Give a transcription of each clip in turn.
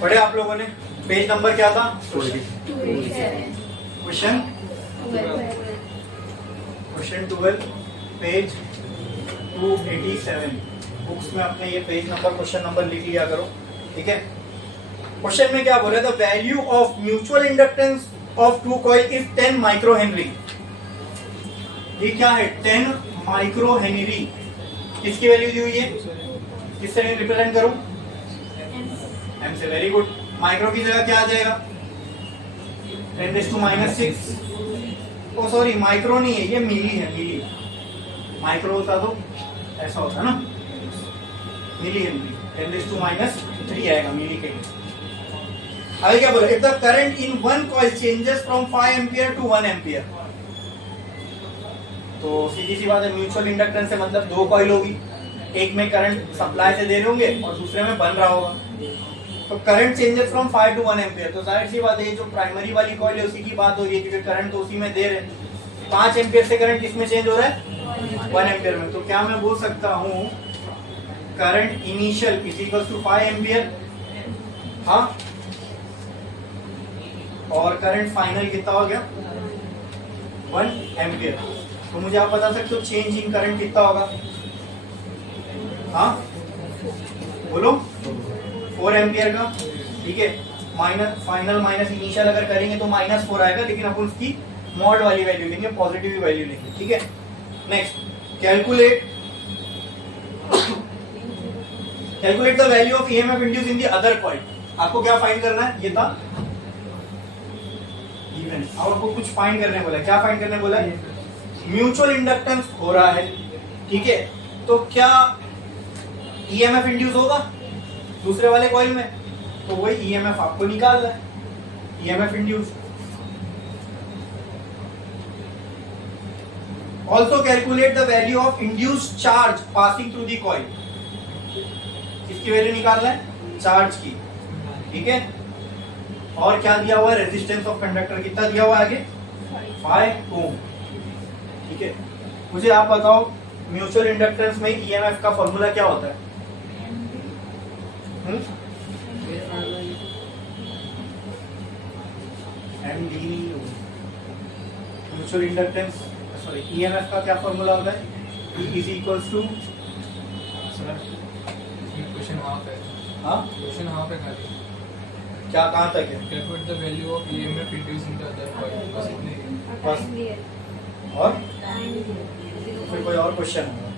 पढ़े आप लोगों ने? पेज नंबर क्या था? Question 12, page 287। बुक्स में अपने ये पेज नंबर, क्वेश्चन नंबर लिख लिया करो, ठीक है। क्वेश्चन में क्या बोला था? Value of mutual inductance of two coil is 10 micro henry. ये क्या है? 10 माइक्रो हेनरी। किसकी वैल्यू दी हुई है? किससे रिप्रेजेंट करूं? एम से। Very good. माइक्रो की जगह क्या आ जाएगा? 10⁻⁻⁶। ओ सॉरी, माइक्रो नहीं है, ये मिली है। मिली माइक्रो होता तो ऐसा होता ना, मिली हेनरी। 10⁻³ आएगा मिली के लिए। आगे क्या बोला? If the current in one coil changes from 5 ampere to 1 ampere. तो सीधी सी बात है, म्यूचुअल इंडक्टेंस से मतलब दो कॉइल होगी, एक में करंट सप्लाई से दे रहे होंगे और दूसरे में बन रहा होगा। तो current changes from 5 to 1 ampere, तो जाहिर सी बात है जो प्राइमरी वाली कॉइल है उसी की बात हो रही है, क्योंकि करंट तो उसी में दे रहे हैं। 5 एम्पियर से करंट किसमें चेंज हो रहा है? 1 एम्पियर में। तो क्या मैं बोल सकता हूं current initial is equal to 5 ampere, हाँ, और करंट फाइनल कितना हो गया? 1 एम्पियर। तो मुझे आप बता सकते हो चेंज इन करंट कितना होगा? हाँ बोलो। 4 एम्पियर का, ठीक है। माइनस फाइनल माइनस इनिशियल अगर करेंगे तो -4 आएगा, लेकिन अपन उसकी मॉड वाली वैल्यू लेंगे, पॉजिटिव वैल्यू लेंगे, ठीक है। Next, calculate the value of EMF induce in the other coil. आपको क्या फाइंड करना है? ये था इवन, और आपको कुछ फाइंड करने बोला। क्या फाइंड करने बोला? म्यूचुअल इंडक्टेंस हो रहा है, ठीक है। तो क्या ईएमएफ इंड्यूस होगा दूसरे वाले कॉइल में? तो वही ईएमएफ आपको निकालना है, EMF induce. Also calculate the value of induced charge passing through the coil. किसकी वैल्यू निकालना है? चार्ज की, ठीक है। और क्या दिया हुआ है? रेजिस्टेंस ऑफ कंडक्टर कितना दिया हुआ है आगे? 5 ओम, ठीक है। मुझे आप बताओ म्यूचुअल इंडक्टेंस में ईएमएफ का फॉर्मूला क्या होता है? म्यूचुअल इंडक्टेंस सॉरी ईएमएफ का क्या फॉर्मूला होता है? E is equals to, question half है। हाँ क्वेश्चन हाफ है खाली। क्या कहाँ तक है? Calculate the value of EMF induce in the other coil. बस इतने ही। बस। और फिर कोई और क्वेश्चन होगा?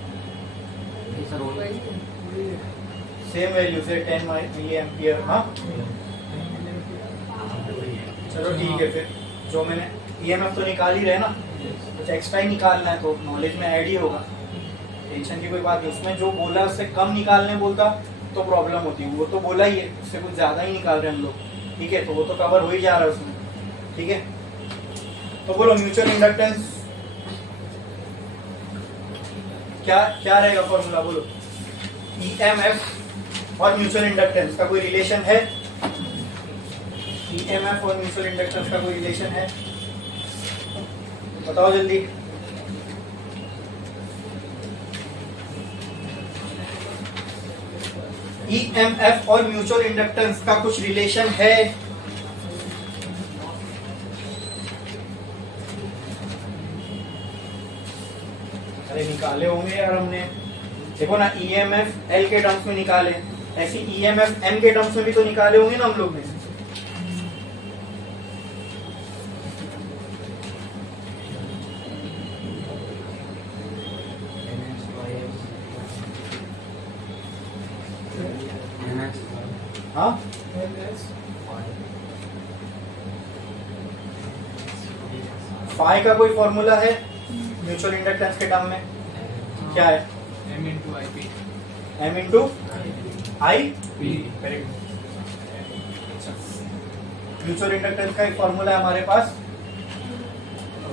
सेम वैल्यू से 10 मिली एम्पियर। हाँ चलो ठीक है। फिर जो मैंने ईएमएफ तो निकाल ही रहे ना, कुछ एक्स्ट्रा ही निकालना है तो नॉलेज में ऐड ही होगा, टेंशन की कोई बात नहीं। उसमें जो बोला उससे कम निकालने बोलता तो प्रॉब्लम होती है। वो तो बोला ही है, उससे कुछ ज्यादा ही निकाल रहे हैं हम लोग, ठीक है। तो वो तो कवर हो ही जा रहा है उसमें, ठीक है। तो बोलो म्यूचुअल इंडक्टेंस क्या क्या रहेगा फॉर्मूला? बोलो। ईएमएफ और म्यूचुअल इंडक्टेंस का कोई रिलेशन है? ईएमएफ और म्यूचुअल इंडक्टेंस का कोई रिलेशन है? बताओ जल्दी। ईएमएफ और म्यूचुअल इंडक्टेंस का कुछ रिलेशन है? अरे निकाले होंगे यार हमने, देखो ना। ईएमएफ एल के टर्म्स में निकाले, ऐसे ईएमएफ एम के टर्म्स में भी तो निकाले होंगे ना हम लोग ने। हाँ फाई का कोई फॉर्मूला है म्यूचुअल इंडक्टेंस के टर्म में? क्या है? M into IP। M into I P। Mutual inductance का एक फॉर्मूला है हमारे पास,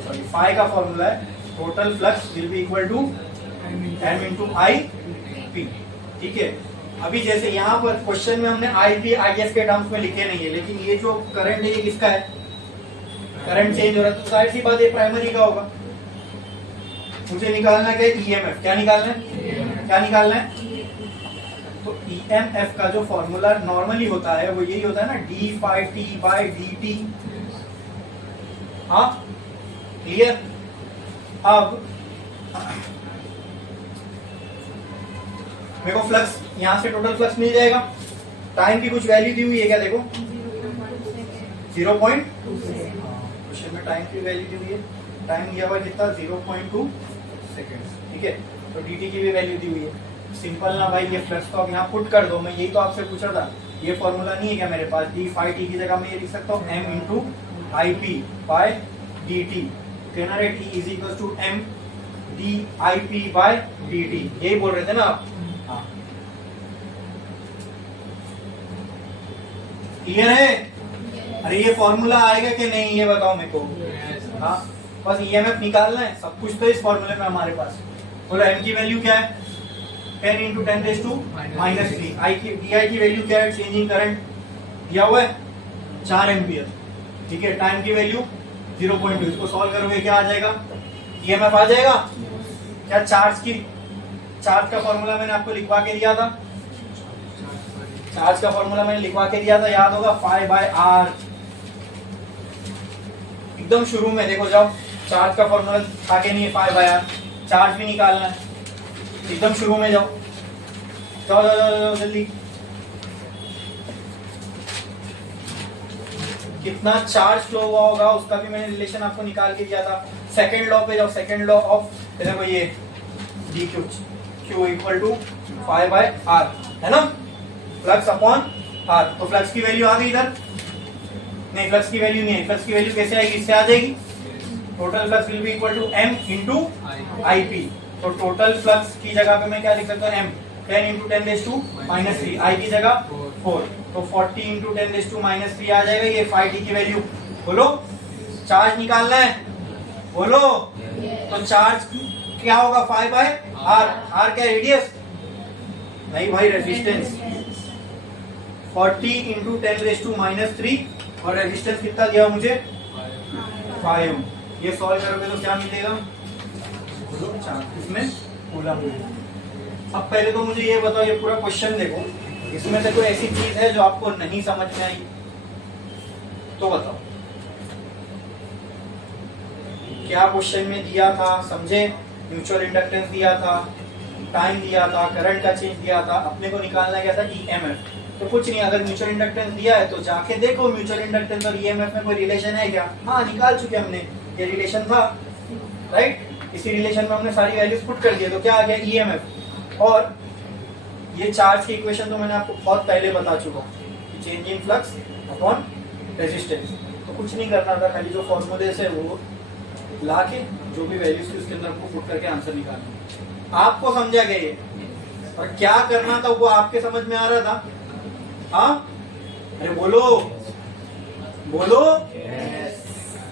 सॉरी फाई का फॉर्मूला है total flux will be equal to M into I P, ठीक है। अभी जैसे यहाँ पर क्वेश्चन में हमने I P I S के टर्म्स में लिखे नहीं है, लेकिन ये जो करंट है ये किसका है? करंट चेंज हो रहा है, तो जाहिर सी बात है प्राइमरी का होगा। मुझे निकालना क्या है? ईएमएफ। क्या निकालना है? क्या निकालना है? तो EMF का जो फॉर्मूला नॉर्मली होता है वो यही होता है ना, d phi t by dt। हाँ क्लियर। अब मेरे को फ्लक्स यहां से टोटल फ्लक्स मिल जाएगा। टाइम की कुछ वैल्यू दी हुई है क्या, देखो 0. क्वेश्चन में टाइम की वैल्यू दी हुई है, टाइम दिया हुआ है कितना 0.2 सेकेंड, ठीक है। तो dt की भी वैल्यू दी हुई है। सिंपल ना भाई, ये फ्लक्स को आप यहाँ पुट कर दो। मैं यही तो आपसे पूछा था, ये फॉर्मूला नहीं है क्या मेरे पास, d phi t की जगह मैं ये लिख सकता हूँ m into I P by D T. कहना रे t is equal to m d I P by D T, यही बोल रहे थे ना आप। हाँ क्लियर है। अरे ये फॉर्मूला आएगा कि नहीं ये बताओ मेरे को। हाँ बस EMF निकालना है, सब कुछ तो इस फॉर्मूले में हमारे पास। बोलो m की वैल्यू क्या है, 10 इंटू 10⁻³ आई की di की वैल्यू क्या है, चेंज इन करंट दिया हुआ है 4 एम्पियर, ठीक है। टाइम की वैल्यू 0.2, इसको सॉल्व करोगे क्या आ जाएगा, EMF आ जाएगा क्या। चार्ज का फॉर्मूला मैंने आपको लिखवा के दिया था, चार्ज का फॉर्मूला मैंने लिखवा के दिया था, याद होगा, phi by r। एकदम शुरू में देखो, जाओ चार्ज का फॉर्मूला आगे नहीं है, phi by r। चार्ज भी निकालना है, एकदम शुरू में जाओ जाओ जाओ जाओ, जाओ जल्दी। कितना चार्ज फ्लो हुआ होगा उसका भी मैंने रिलेशन आपको निकाल के दिया था। सेकंड लॉ पे जाओ, सेकंड लॉ ऑफ देखो ये D Q equal to phi by r है ना, फ्लक्स अपॉन r। तो फ्लक्स की वैल्यू आ गई इधर, नहीं फ्लक्स की वैल्यू नहीं है, फ्लक्स की वैल्यू कैसे आएगी, इससे आ जाएगी। Total flux will be equal to m into I P. तो टोटल फ्लक्स की जगह पे मैं क्या लिख सकता हूँ, m 10 इंटू 10⁻³ आई की जगह 4, तो 40 इंटू 10⁻³ आ जाएगा। ये phi t की वैल्यू, बोलो चार्ज निकालना है, बोलो। तो चार्ज क्या होगा, phi by r। r क्या रेडियस, नहीं भाई रेजिस्टेंस। 40 इंटू 10⁻³ और रेजिस्टेंस कितना दिया मुझे 5 ओम। ये सॉल्व करोगे तो क्या मिलेगा, इसमें कूलम मिलेगा। अब पहले तो मुझे ये बताओ, ये पूरा क्वेश्चन देखो, इसमें से कोई ऐसी चीज है जो आपको नहीं समझ में आई तो बताओ। क्या क्वेश्चन में दिया था, समझे। म्यूचुअल इंडक्टेंस दिया था, टाइम दिया था, करंट का चेंज दिया था, अपने को निकालना क्या था, EMF। तो कुछ नहीं, अगर म्यूचुअल इंडक्टेंस दिया है तो जाके देखो म्यूचुअल इंडक्टेंस और EMF में कोई रिलेशन है क्या। हाँ निकाल चुके हमने, ये रिलेशन था, राइट। इसी रिलेशन में हमने सारी वैल्यूज पुट कर दिया, तो क्या आ गया EMF। और ये चार्ज की इक्वेशन तो मैंने आपको बहुत पहले बता चुका हूँ, change in flux upon resistance. तो कुछ नहीं करना था, खाली जो फॉर्मूले से वो ला के जो भी वैल्यूज थी उसके अंदर को पुट करके आंसर निकालना। आपको समझा गया ये, और क्या करना था वो आपके समझ में आ रहा था। हाँ अरे बोलो बोलो,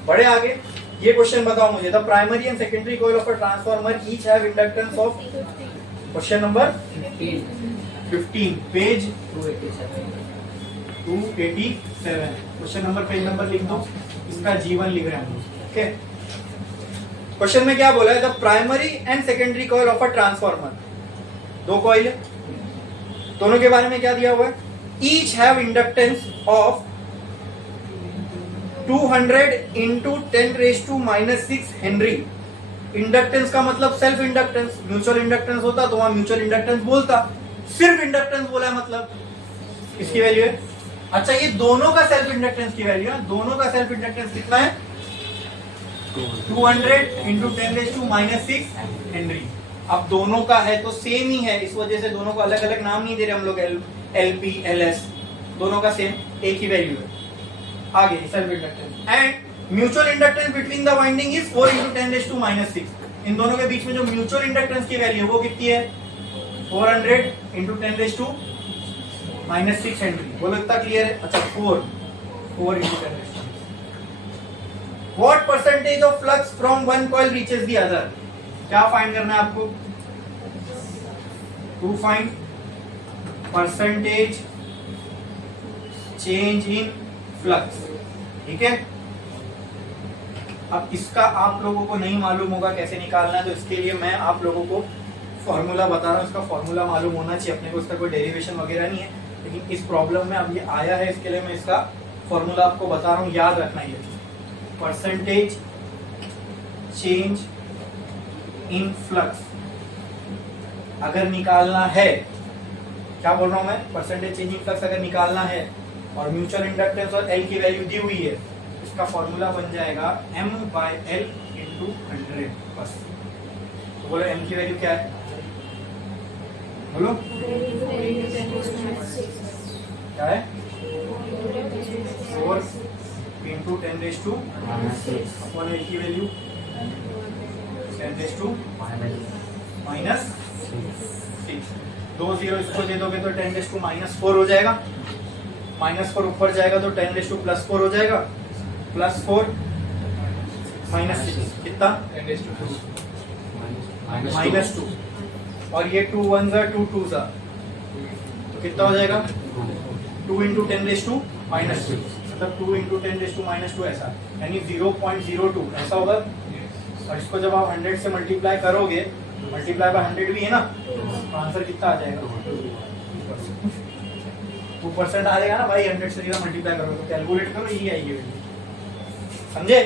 बड़े आगे। ये क्वेश्चन बताओ मुझे, the primary and secondary coil of a transformer each have inductance of, question number 15 page 287। Question number page number लिख दो, इसका जीवन लिख रहे हैं, ओके। क्वेश्चन में क्या बोला है, the primary and secondary coil of a transformer, दो कॉइल है, दोनों के बारे में क्या दिया हुआ है, each have inductance of 200 into 10⁻⁻6 Henry. Inductance का मतलब सेल्फ इंडक्टेंस, म्यूचुअल इंडक्टेंस होता तो वहां म्यूचुअल इंडक्टेंस बोलता, सिर्फ इंडक्टेंस बोला है मतलब इसकी वैल्यू है। अच्छा ये दोनों का सेल्फ इंडक्टेंस की वैल्यू है, दोनों का सेल्फ इंडक्टेंस कितना है, 200 इंटू 10⁻⁻6 हेनरी। अब दोनों का है तो सेम ही है, इस वजह से दोनों को अलग अलग नाम नहीं दे रहे हम लोग, LP LS, दोनों का सेम एक ही वैल्यू है। आगे self inductance and mutual inductance between the winding is 4 into 10⁻⁻6। इन दोनों के बीच में जो म्यूचुअल इंडक्टेंस की वैल्यू है वो कितनी है, 400 इंटू 10⁻⁻6 हेनरी। बोलो इतना क्लियर है। अच्छा 4 into 10⁻⁻6। What percentage of flux from one coil reaches the other? क्या फाइंड करना है आपको, to find percentage change in flux, ठीक है। अब इसका आप लोगों को नहीं मालूम होगा कैसे निकालना है, तो इसके लिए मैं आप लोगों को फॉर्मूला बता रहा हूँ, इसका फॉर्मूला मालूम होना चाहिए अपने को, इसका कोई डेरिवेशन वगैरह नहीं है, लेकिन इस प्रॉब्लम में अब ये आया है, इसके लिए मैं इसका फॉर्मूला आपको बता रहा हूँ, याद रखना ये परसेंटेज चेंज इन फ्लक्स अगर निकालना है, क्या बोल रहा हूं मैं, परसेंटेज चेंज इन फ्लक्स अगर निकालना है और म्यूचुअल इंडक्टेंस और एल की वैल्यू दी हुई है, इसका फॉर्मूला बन जाएगा M/L × 100 बस। तो बोलो M की वैल्यू क्या है, बोलो क्या है, 4 × 10⁻⁻⁶ अपॉन L की वैल्यू 10⁻⁻⁻⁶। 2 0 इसको दे दोगे तो 10⁻⁻⁴ हो जाएगा, -4 ऊपर जाएगा तो 10⁻+4 हो जाएगा, +4 -6 कितना, 10⁻²। -2, और ये 2 1 2 2 तो कितना हो जाएगा, 2 × 10⁻⁻², मतलब 2 × 10⁻², ऐसा यानी 0.02 ऐसा होगा। और इसको जब आप 100 से मल्टीप्लाई करोगे, मल्टीप्लाई बाय 100 भी है ना, तो आंसर कितना आ जाएगा, 2% आ जाएगा ना भाई, 100 से सीधा मल्टीप्लाई करो तो कैलकुलेट करो, यही आएगी वैल्यू, समझे।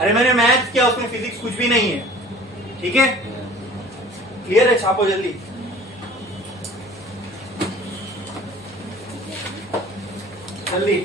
अरे मैंने मैथ किया, उसमें फिजिक्स कुछ भी नहीं है, ठीक है, क्लियर है, छापो जल्दी। जल्दी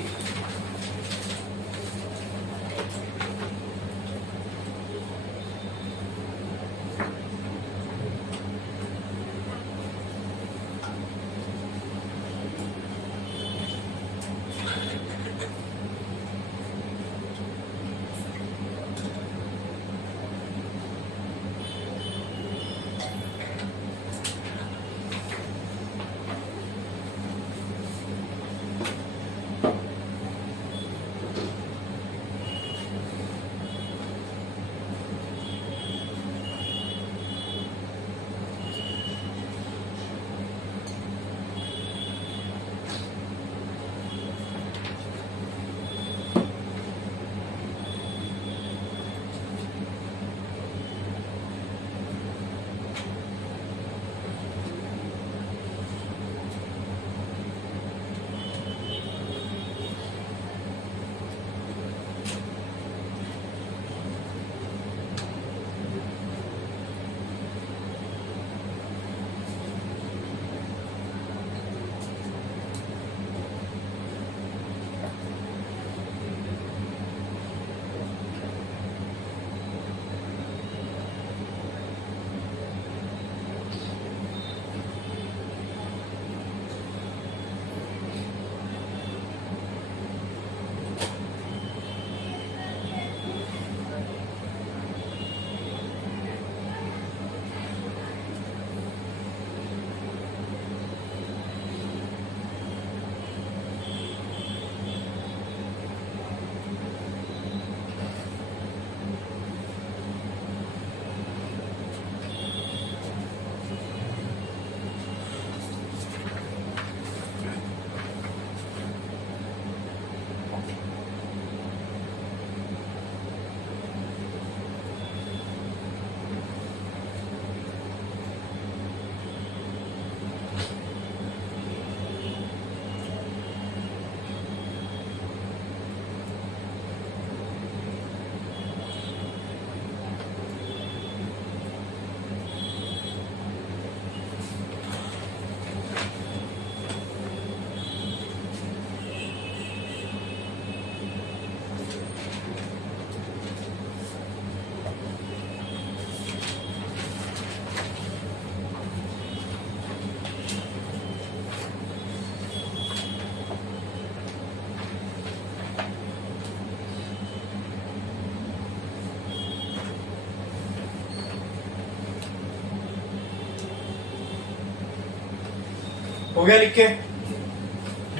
हो गया, लिख के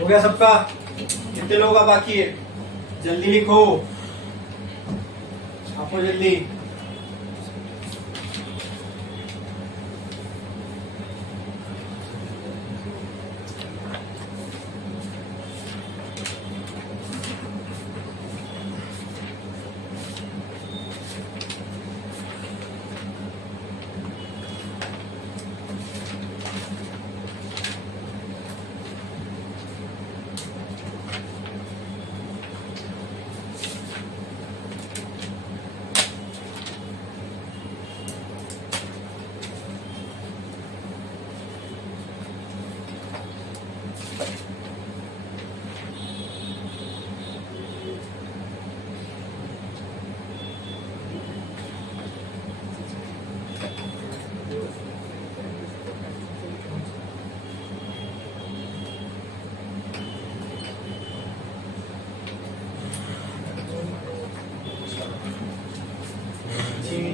हो गया सबका, कितने लोगों का बाकी है, जल्दी लिखो, आपको जल्दी।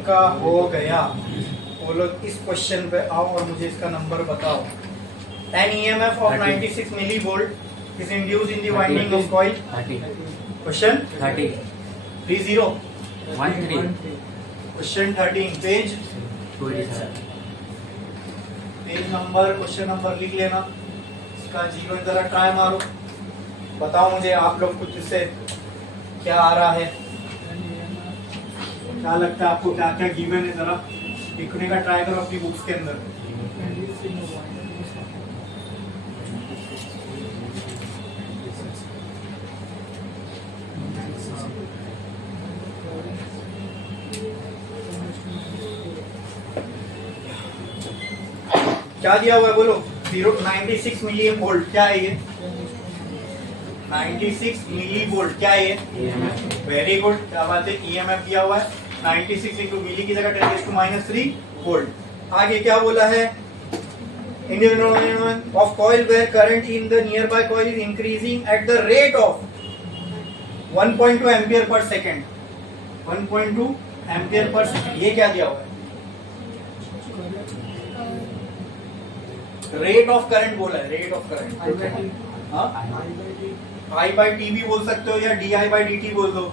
का हो गया। बोलो इस क्वेश्चन पे आओ और मुझे इसका नंबर बताओ। An EMF of 96 millivolt is induced in the winding of coil. 30. Question 30. 30. 13. Question 13 page 27. Page number question number लिख लेना। इसका जीवन जरा ट्राई मारो, बताओ मुझे आप लोग कुछ इससे क्या आ रहा है, क्या लगता है आपको, क्या क्या गिवन है, जरा लिखने का ट्राई करो अपनी बुक्स के अंदर। क्या दिया हुआ है बोलो? 96 मिली वोल्ट, क्या है ये? 96 मिली वोल्ट, क्या है ये? वेरी गुड, क्या बात है। ईएमएफ दिया हुआ है 96 इंटू मिली की जगह 10⁻³ वोल्ट। आगे क्या बोला है? Indian of coil where current in the nearby coil is increasing at the rate of 1.2 ampere per second. 1.2 ampere per second, ये क्या दिया हुआ है? रेट ऑफ करंट बोला है, rate of current. I by T भी बोल सकते हो या D I by D T बोल दो,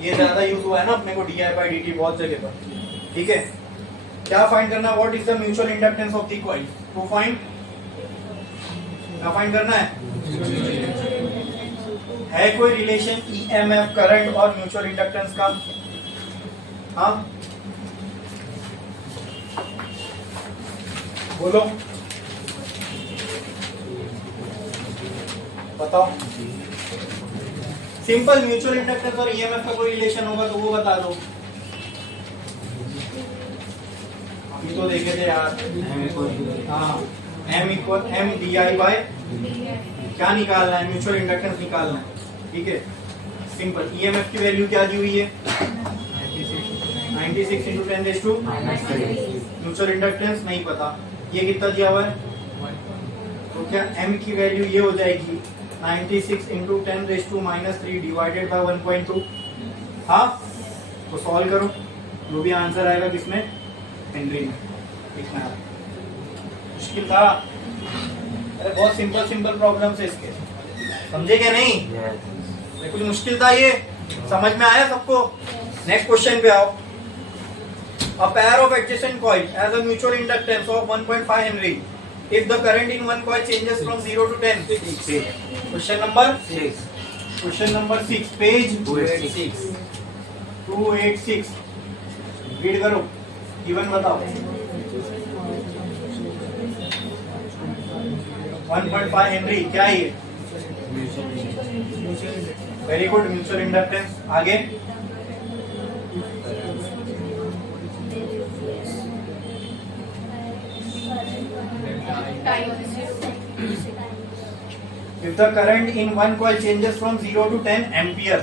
ये ज्यादा यूज हुआ है ना अपने को, D I by D T बहुत जगह पर। ठीक है, क्या फाइंड करना? What is the mutual inductance of the coil? To find, क्या फाइंड करना है कोई रिलेशन ईएमएफ करंट और म्यूचुअल इंडक्टेंस का? हाँ बोलो, बताओ। सिंपल म्यूचुअल इंडक्टेंस और ईएमएफ का कोई रिलेशन होगा तो वो बता दो। अभी तो देखे थे यार। हाँ, M DI बाय क्या निकालना है? म्यूचुअल इंडक्टेंस निकालना है। ठीक है, सिंपल। ईएमएफ की वैल्यू क्या दी हुई है? 96 इंटू 10⁻⁻3। म्यूचुअल इंडक्टेंस नहीं पता, ये कितना दिया हुआ है? तो क्या M की वैल्यू ये हो जाएगी 96 इंटू 10⁻³ डिवाइडेड बाय 1.2। हाँ, तो सॉल्व करो, जो भी आंसर आएगा किसमें? हेनरी में लिखना है। मुश्किल था? अरे बहुत सिंपल सिंपल प्रॉब्लम्स है इसके, समझे क्या नहीं? yes. कुछ मुश्किल था ये? समझ में आया सबको? नेक्स्ट क्वेश्चन पे आओ। A pair of adjacent coil has a mutual inductance of 1.5 Henry. If the current in one coil changes from 0 to 10. Question number 6. Question number 6, page 286. 286. Read करो, given बताओ। 1.5 Henry, क्या है ये? Very good, mutual inductance. आगे If the current in one coil changes from 0 to 10 ampere,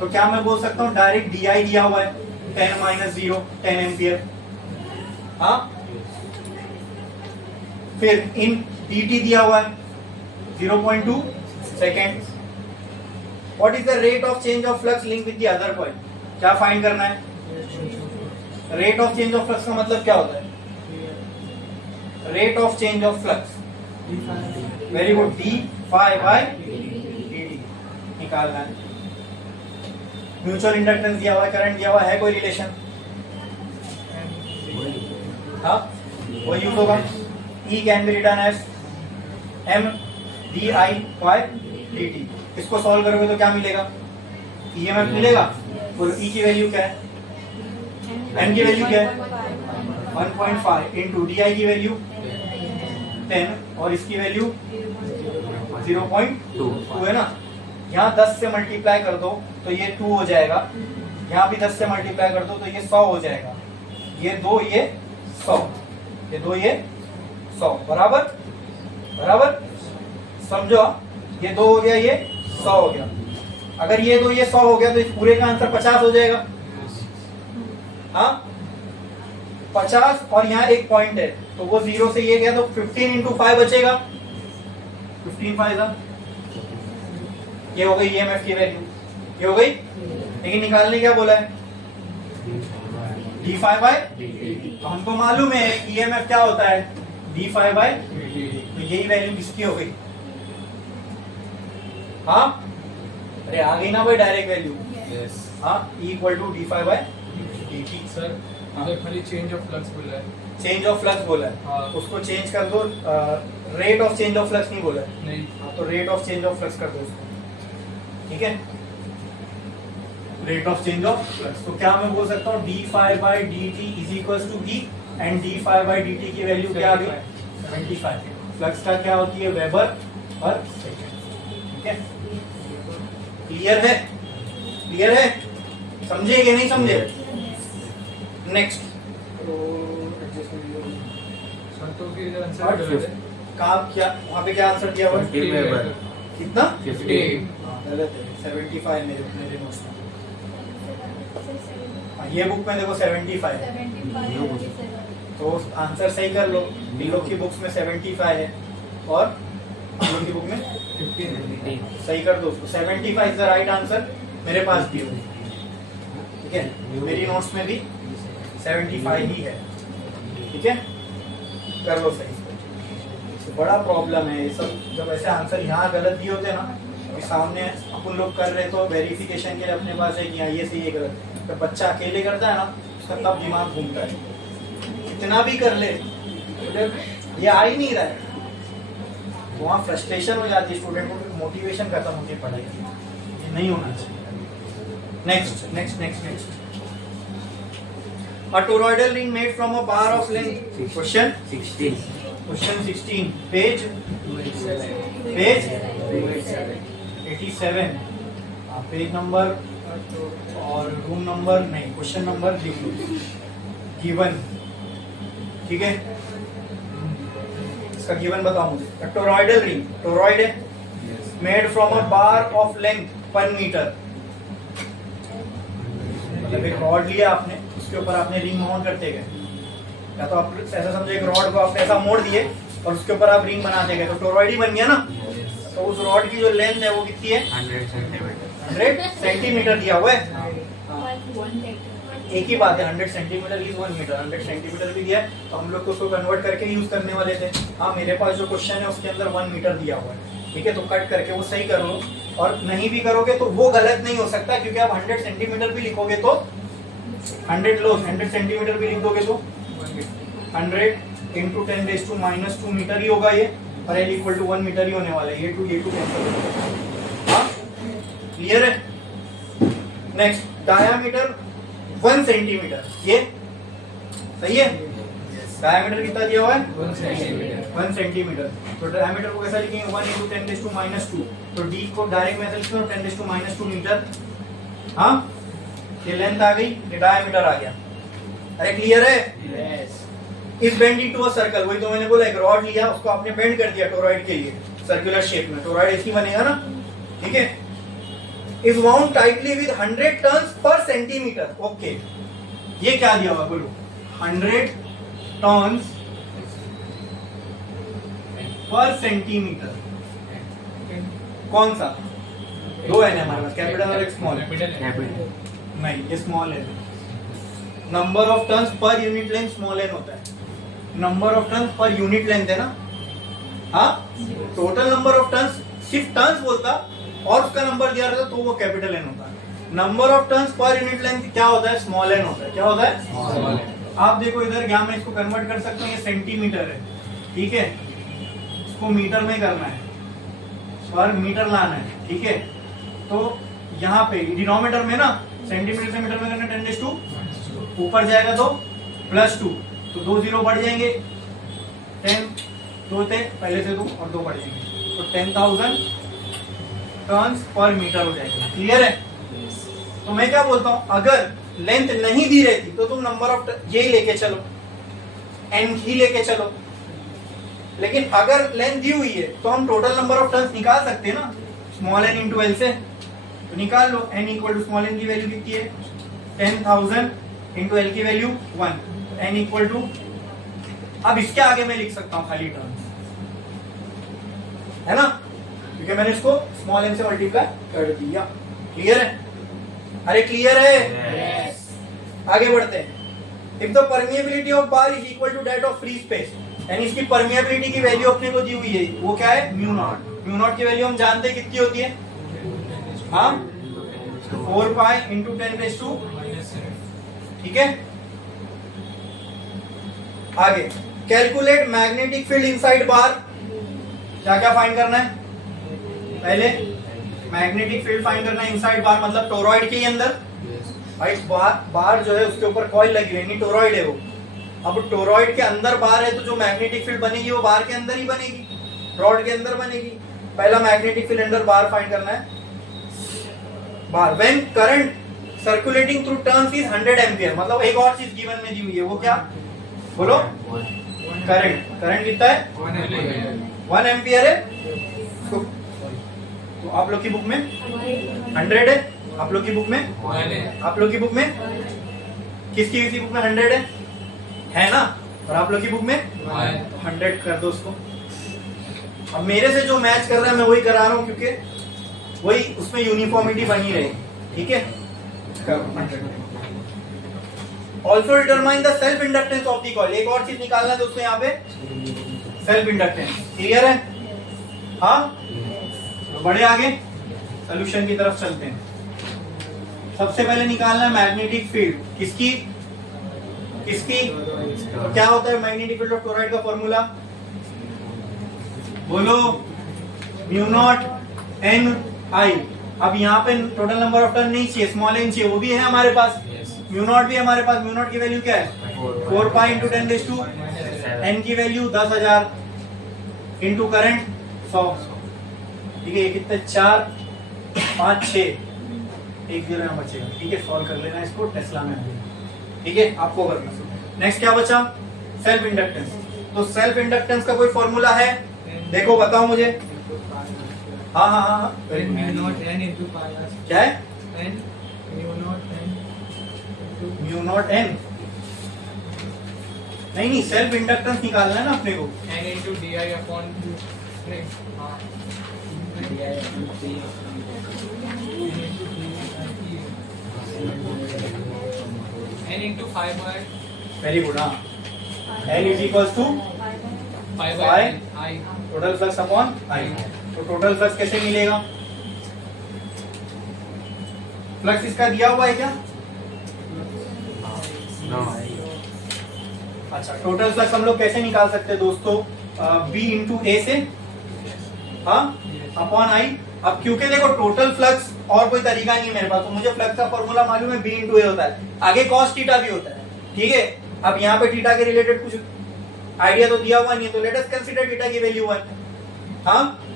तो क्या मैं बोल सकता हूँ डायरेक्ट DI दिया हुआ है 10⁻0 10 एम्पियर। हाँ, फिर इन DT दिया हुआ है 0.2 second. What is the rate of change of flux linked with the other coil? क्या फाइंड करना है? Rate of change of flux का मतलब क्या होता है? Rate of change of flux, very good, D phi by D निकालना है। म्यूचुअल इंडक्टेंस दिया हुआ है, करंट दिया हुआ है, कोई रिलेशन? हाँ, वो यूज होगा। E can be written as M D I by D T. इसको सॉल्व करोगे तो क्या मिलेगा? ईएमएफ मिलेगा। बोलो ई की वैल्यू क्या है? एम की वैल्यू क्या है? 1.5 इंटू डी आई की वैल्यू 10 और इसकी वैल्यू 0.2 है ना। यहाँ 10 से मल्टीप्लाई कर दो तो ये 2 हो जाएगा, यहाँ भी 10 से मल्टीप्लाई कर दो तो ये 100 हो जाएगा। ये 2 ये 100, ये 2 ये 100, बराबर बराबर, समझो। ये 2 हो गया, ये 100 हो गया। अगर ये 2 ये 100 हो गया तो इस पूरे का आंसर 50 हो जाएगा। हाँ, 50 और यहाँ एक पॉइंट है तो वो 0 से ये गया तो 15 इंटू 5 बचेगा। 15 5 ये हो गई ईएमएफ की वैल्यू, ये हो गई। लेकिन निकालने क्या बोला है? D phi bye dt. तो हमको मालूम है ईएमएफ क्या होता है डी फाइव बाय तो यही वैल्यू किसकी हो गई हाँ अरे आ गई ना भाई डायरेक्ट वैल्यू Yes. हाँ equal to D phi by D T sir अगर खाली चेंज ऑफ फ्लक्स बोला है चेंज ऑफ फ्लक्स बोला है हाँ। उसको चेंज कर दो rate of change of flux नहीं बोला है नहीं हाँ तो rate of change of flux कर दो उसको ठीक है rate of change of flux तो क्या मैं बोल सकता हूँ D phi by D T is equal to V and D phi by D T की वैल्यू क्या आ गई 75 फ्लक्स का क्या होती है वेबर पर सेकेंड ठीक है क्लियर है समझे कि नहीं समझे नेक्स्ट सर तो फिर इधर आंसर और गलत है कहाँ क्या वहाँ पे क्या आंसर दिया हुआ है? 50 वेबर. कितना 50. हाँ, गलत है 75 मेरे मेरे नोट्स में हाँ, ये बुक में देखो 75 तो आंसर सही कर लो इन लोग की बुक्स में 75 है और हम लोग की बुक में 50. सही कर दो 75 इज द राइट आंसर मेरे पास भी हो ठीक है मेरी नोट्स में भी 75 ही है ठीक है कर लो सही तो बड़ा प्रॉब्लम है ये सब जब ऐसे आंसर यहाँ गलत दिए होते ना अभी सामने अपन लोग कर रहे तो वेरिफिकेशन के लिए अपने पास है कि हाँ ये सही है गलत जब बच्चा अकेले करता है ना उसका तब दिमाग घूमता है कितना भी कर ले ये आ ही नहीं रहा है वहाँ फ्रस्ट्रेशन हो जाती है स्टूडेंट को मोटिवेशन खत्म होती है पढ़ाई की ये नहीं होना चाहिए next A toroidal ring made from a bar of length. Question 16. 16. Page 87. Page number और रूम नंबर नहीं क्वेश्चन नंबर लिख लो गिवन ठीक है इसका गिवन बताओ मुझे टोरॉइडल रिंग टोरॉइड है made from a bar of length 1 metre मतलब एक रॉड लिया आपने उसके ऊपर आपने रिंग माउंट करते गए या तो आप ऐसा समझो एक रॉड को आपने ऐसा मोड़ दिए और उसके ऊपर आप रिंग बनाते गए तो टोरॉइड ही बन गया ना तो उस रॉड की जो लेंथ है वो कितनी है 100 centimeter. 100 सेंटीमीटर दिया हुआ है एक ही बात है 100 सेंटीमीटर इज 1 मीटर 100 सेंटीमीटर भी दिया है तो हम लोग तो उसको कन्वर्ट करके यूज करने वाले थे हाँ मेरे पास जो क्वेश्चन है उसके अंदर 1 मीटर दिया हुआ है ठीक है तो कट करके वो सही कर लो और नहीं भी करोगे तो वो गलत नहीं हो सकता क्योंकि आप 100 सेंटीमीटर भी लिखोगे तो 100 सेंटीमीटर भी लिख दोगे तो 100 इंटू 10⁻² मीटर ही होगा ये और एल इक्वल टू 1 मीटर ही होने वाला है ये टू कैंसिल हो जाएगा हाँ क्लियर है नेक्स्ट डायामीटर 1 सेंटीमीटर ये सही है डायमीटर कितना दिया हुआ है 1 सेंटीमीटर 1 सेंटीमीटर तो डायमीटर को कैसा लिखेंगे 1 इंटू 10⁻²। तो डी को डायरेक्ट में लिखते हो 10⁻² मीटर हाँ ये लेंथ आ गई ये डायमीटर आ गया अरे क्लियर है इस बेंड इनटू अ सर्कल वही तो मैंने बोला एक रॉड लिया उसको आपने बेंड कर दिया टोरॉइड के लिए सर्कुलर शेप में टोरॉइड ऐसी बनेगा ना ठीक है is wound tightly with 100 turns per centimetre okay ये क्या दिया हुआ बोलो 100 टर्न्स पर सेंटीमीटर कौन सा दो है ना हमारे पास कैपिटल और एक स्मॉल Capital. नहीं ये स्मॉल है number of turns per unit length small N होता है number of turns per unit length है ना हाँ टोटल नंबर ऑफ टर्न्स सिर्फ टर्न्स बोलता और उसका नंबर दिया रहता तो वो कैपिटल एन होता है number of turns per unit length क्या होता है स्मॉल एन होता है क्या होता है आप देखो इधर क्या मैं इसको कन्वर्ट कर सकता हूँ ये सेंटीमीटर है ठीक है इसको मीटर में करना है पर मीटर लाना है ठीक है तो यहाँ पे डिनोमिनेटर में ना सेंटीमीटर से मीटर में करना 10⁻²। ऊपर जाएगा तो +2 तो 2 0 बढ़ जाएंगे 10 दो थे पहले से 2 और 2 बढ़ जाएंगे तो 10,000 टर्न्स पर मीटर हो जाएगा क्लियर है तो मैं क्या बोलता हूँ अगर लेंथ नहीं दी रहती तो तुम नंबर ऑफ यही लेके चलो एन ही लेके चलो लेकिन अगर लेंथ दी हुई है तो हम टोटल नंबर ऑफ टर्न्स निकाल सकते हैं ना स्मॉल एन इंटू एल से तो निकाल लो N equal to small N की वैल्यू कितनी है 10,000 इंटू एल की वैल्यू 1 एन इक्वल टू अब इसके आगे मैं लिख सकता हूँ खाली टर्न्स है ना क्योंकि मैंने इसको स्मॉल एन से मल्टीप्लाई कर दिया क्लियर है अरे क्लियर है आगे बढ़ते हैं if the permeability of bar is equal to that of free space, यानी इसकी परमिएबिलिटी की वैल्यू अपने को दी हुई है, वो क्या है, म्यू नॉट। म्यू नॉट की वैल्यू हम जानते हैं कितनी होती है, हाँ 4 पाई इंटू 10⁻², ठीक है। आगे कैलकुलेट मैग्नेटिक फील्ड इनसाइड बार, क्या क्या फाइंड करना है, पहले मैग्नेटिक फील्ड फाइंड करना है इनसाइड बार, मतलब टोरॉइड के अंदर, राइट। बार जो है उसके ऊपर कॉइल लगी हुई है, टोरॉइड है वो। अब टोरॉइड के अंदर बार है तो जो मैग्नेटिक फील्ड बनेगी वो बार के अंदर ही बनेगी, रॉड के अंदर बनेगी। पहला magnetic field under bar find करना है, bar when current circulating through turns is 100 ampere, मतलब एक और चीज गिवन में दी हुई है, वो क्या, बोलो, करंट कितना है, 1 एम्पियर है। तो आप लोग की बुक में 100 है, आप लोग की बुक में, आप लोग की बुक में, किसकी किसी बुक में 100 है ना, और आप लोग की बुक में 100 कर दो उसको। अब मेरे से जो मैच कर रहा है मैं वही करा रहा हूँ, क्योंकि वही उसमें यूनिफॉर्मिटी बनी रहे, ठीक है। Also determine the self inductance of the coil, एक और चीज निकालना है दोस्तों यहाँ पे, सेल्फ इंडक्टेंस, क्लियर है, हाँ। तो बड़े आगे सोल्यूशन की तरफ चलते हैं। सबसे पहले निकालना है मैग्नेटिक फील्ड, किसकी, तो क्या होता है मैग्नेटिक फील्ड ऑफ टोरॉइड का फॉर्मूला, बोलो, म्यू नॉट एन आई। अब यहाँ पे टोटल नंबर ऑफ टर्न नहीं चाहिए, स्मॉल एन चाहिए, वो भी है हमारे पास, म्यू नॉट भी हमारे पास। म्यू नॉट की वैल्यू क्या है, 4 पाई इंटू 10⁻², एन की वैल्यू 10,000 इंटू करंट 100, ठीक है। ये कितने, 4 5 6, एक 0 यहाँ बचेगा, ठीक है। सॉल्व कर लेना इसको, टेस्ला में, ठीक है, आपको करना। नेक्स्ट क्या बचा, सेल्फ इंडक्टेंस। तो सेल्फ इंडक्टेंस का कोई फॉर्मूला है, देखो बताओ मुझे, हाँ हाँ हाँ, क्या है, म्यू नॉट एन, नहीं सेल्फ इंडक्टेंस निकालना है ना अपने को, n into di upon n into 5 by very good, हाँ। L is equals to 5 by I total flux upon I. तो टोटल फ्लक्स कैसे मिलेगा, फ्लक्स इसका दिया हुआ है क्या, अच्छा। टोटल फ्लक्स हम लोग कैसे निकाल सकते हैं दोस्तों, B इंटू ए से, हाँ, अपॉन आई। अब क्योंकि देखो टोटल फ्लक्स और कोई तरीका नहीं है मेरे पास, तो मुझे फ्लक्स का फॉर्मूला मालूम है, B इंटू ए होता है, आगे कॉस थीटा भी होता है, ठीक है। अब यहाँ पे थीटा के रिलेटेड कुछ आइडिया तो दिया हुआ नहीं है, तो लेट अस कंसीडर थीटा की वैल्यू 1, हाँ।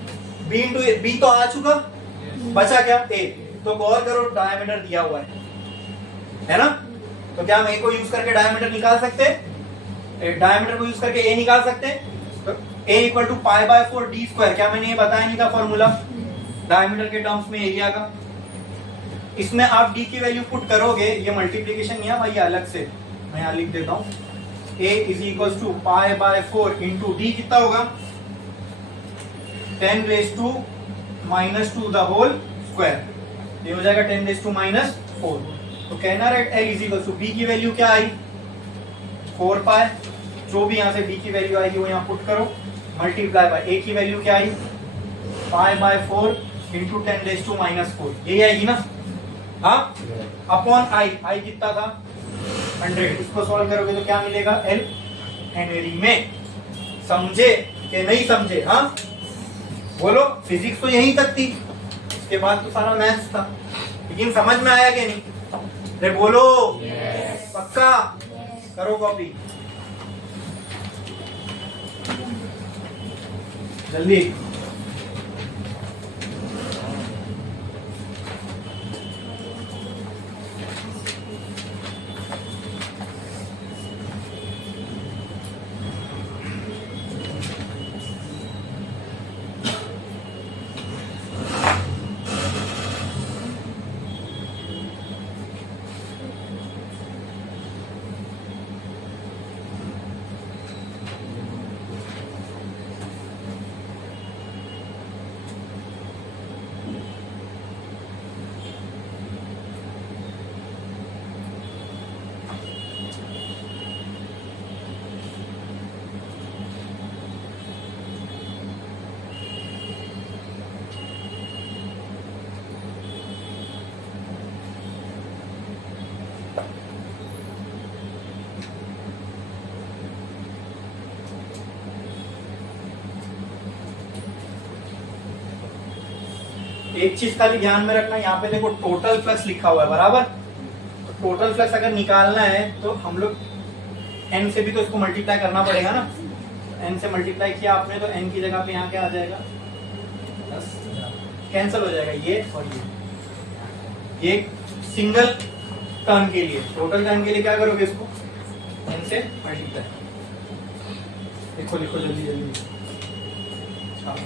B इंटू ए, B तो आ चुका, बचा क्या, ए। तो गौर करो डायमीटर दिया हुआ है ना, तो क्या हम ए को यूज करके डायमीटर निकाल सकते हैं, डायमीटर को यूज करके ए निकाल सकते हैं। तो A equal to pi by 4 D square, क्या मैंने ये बताया नहीं था फॉर्मूला डायमीटर के टर्म्स में एरिया का। इसमें आप डी की वैल्यू पुट करोगे, ये मल्टीप्लीकेशन नहीं है भाई, अलग से मैं यहाँ लिख देता हूँ, a is equal to pi by 4 into D, कितना होगा 10⁻² द होल स्क्वायर, ये हो जाएगा 10⁻⁴। तो कहना है L is equal to B की वैल्यू क्या आई 4 पाई, जो भी यहाँ से b की वैल्यू आएगी वो यहाँ पुट करो, मल्टीप्लाई बाय a की वैल्यू क्या आई पाई बाय 4 इंटू 10⁻⁴, यही आएगी ना, हाँ, अपॉन आई कितना था 100। इसको सॉल्व करोगे तो क्या मिलेगा, L हेनरी में। समझे कि नहीं समझे, हाँ बोलो। फिजिक्स तो यहीं तक थी, इसके बाद तो सारा मैथ्स था, लेकिन समझ में आया कि नहीं, अरे बोलो, पक्का करो कॉपी जल्दी। एक चीज खाली ध्यान में रखना, यहाँ पे देखो टोटल फ्लक्स लिखा हुआ है बराबर। टोटल फ्लक्स अगर निकालना है तो हम लोग n से भी तो इसको मल्टीप्लाई करना पड़ेगा ना। n से मल्टीप्लाई किया आपने तो n की जगह पे यहाँ क्या आ जाएगा, 10 कैंसिल हो जाएगा ये और ये सिंगल टर्न के लिए। टोटल टर्न के लिए क्या करोगे, इसको n से मल्टीप्लाई। लिखो लिखो जल्दी जल्दी। हाँ।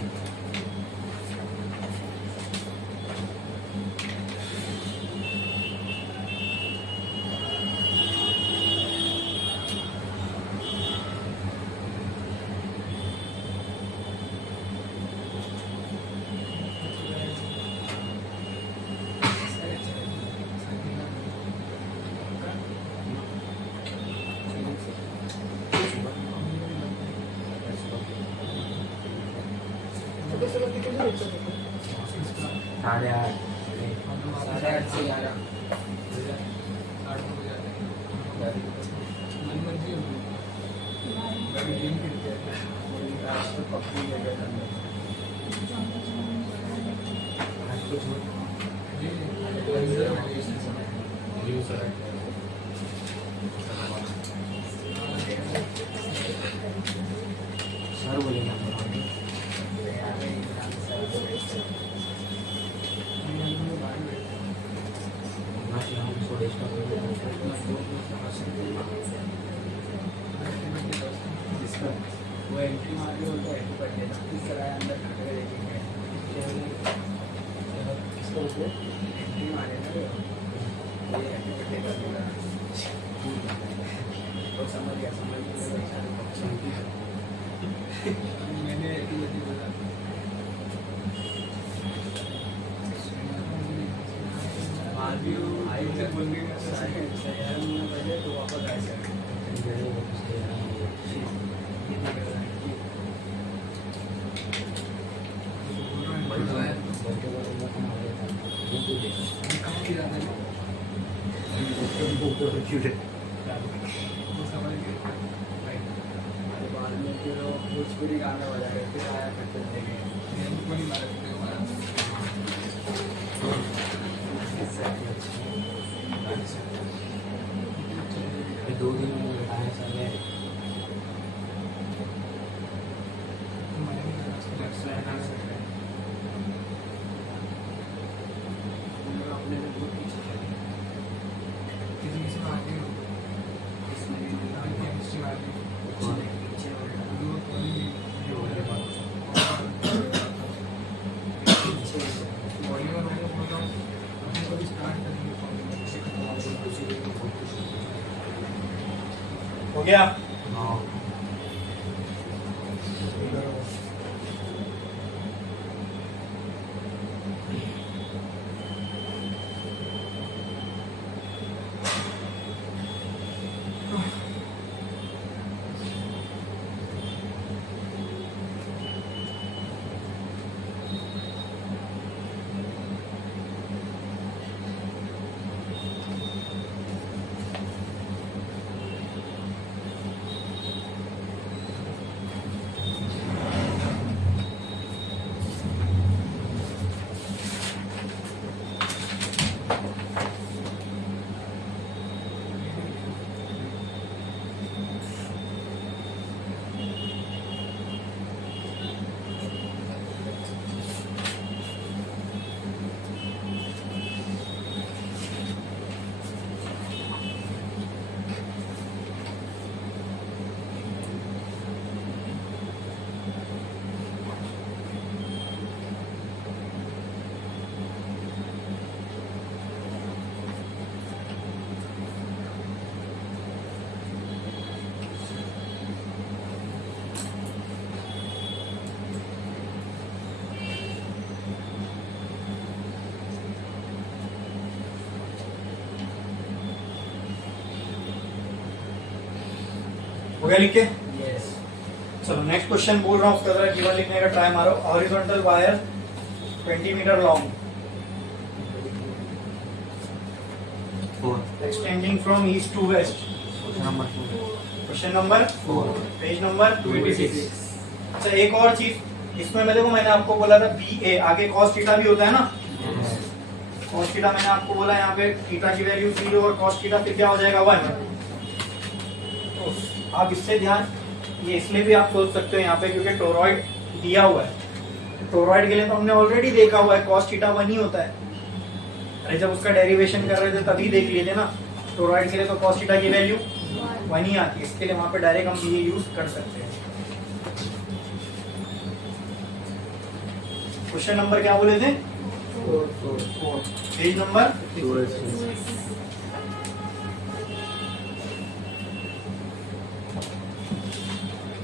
साढ़े आठ साढ़े आठ से 11 8 हो जाते हैं। मन मर्जी होगी बड़ी गेम खेलते हैं तो पक्की जगह आज कुछ सर बोलेंगे वो एंट्री मार के बोलते हैं पर देना इस तरह अंदर खड़े रहेंगे इसको एंट्री मारे ना ये एंट्री कर देगा तो समझ गया मैंने एक्टिविटी बोला आई तक बोल के बजे तो वापस आ जाए भोजपुरी गाना बजा रहे फिर आया करते थे दो दिन में बताया सर हो गया। हो गया लिख के? यस चलो नेक्स्ट क्वेश्चन बोल रहा हूँ, उसका जरा गिवन लिखने का ट्राई मारो। Horizontal wire 20 metre long extending from east to west. Question number 4 page number 286। अच्छा एक और चीज इसमें मैं देखो मैंने आपको बोला था BA आगे cos थीटा भी होता है ना, cos थीटा मैंने आपको बोला यहाँ पे थीटा की वैल्यू 0 और cos थीटा फिर क्या हो जाएगा 1। तो आप इससे ध्यान, ये इसलिए भी आप सोच सकते हो यहाँ पे क्योंकि टोरॉइड दिया हुआ है। टोरॉइड के लिए तो हमने ऑलरेडी देखा हुआ है cos थीटा 1 ही होता है। अरे जब उसका डेरिवेशन कर रहे थे तभी देख लिए थे ना, टोरॉइड के लिए तो cos थीटा की वैल्यू 1 ही आती है, इसके लिए वहां पे डायरेक्ट हम ये यूज कर सकते हैं। क्वेश्चन नंबर क्या बोले थे? 4। Page number 2।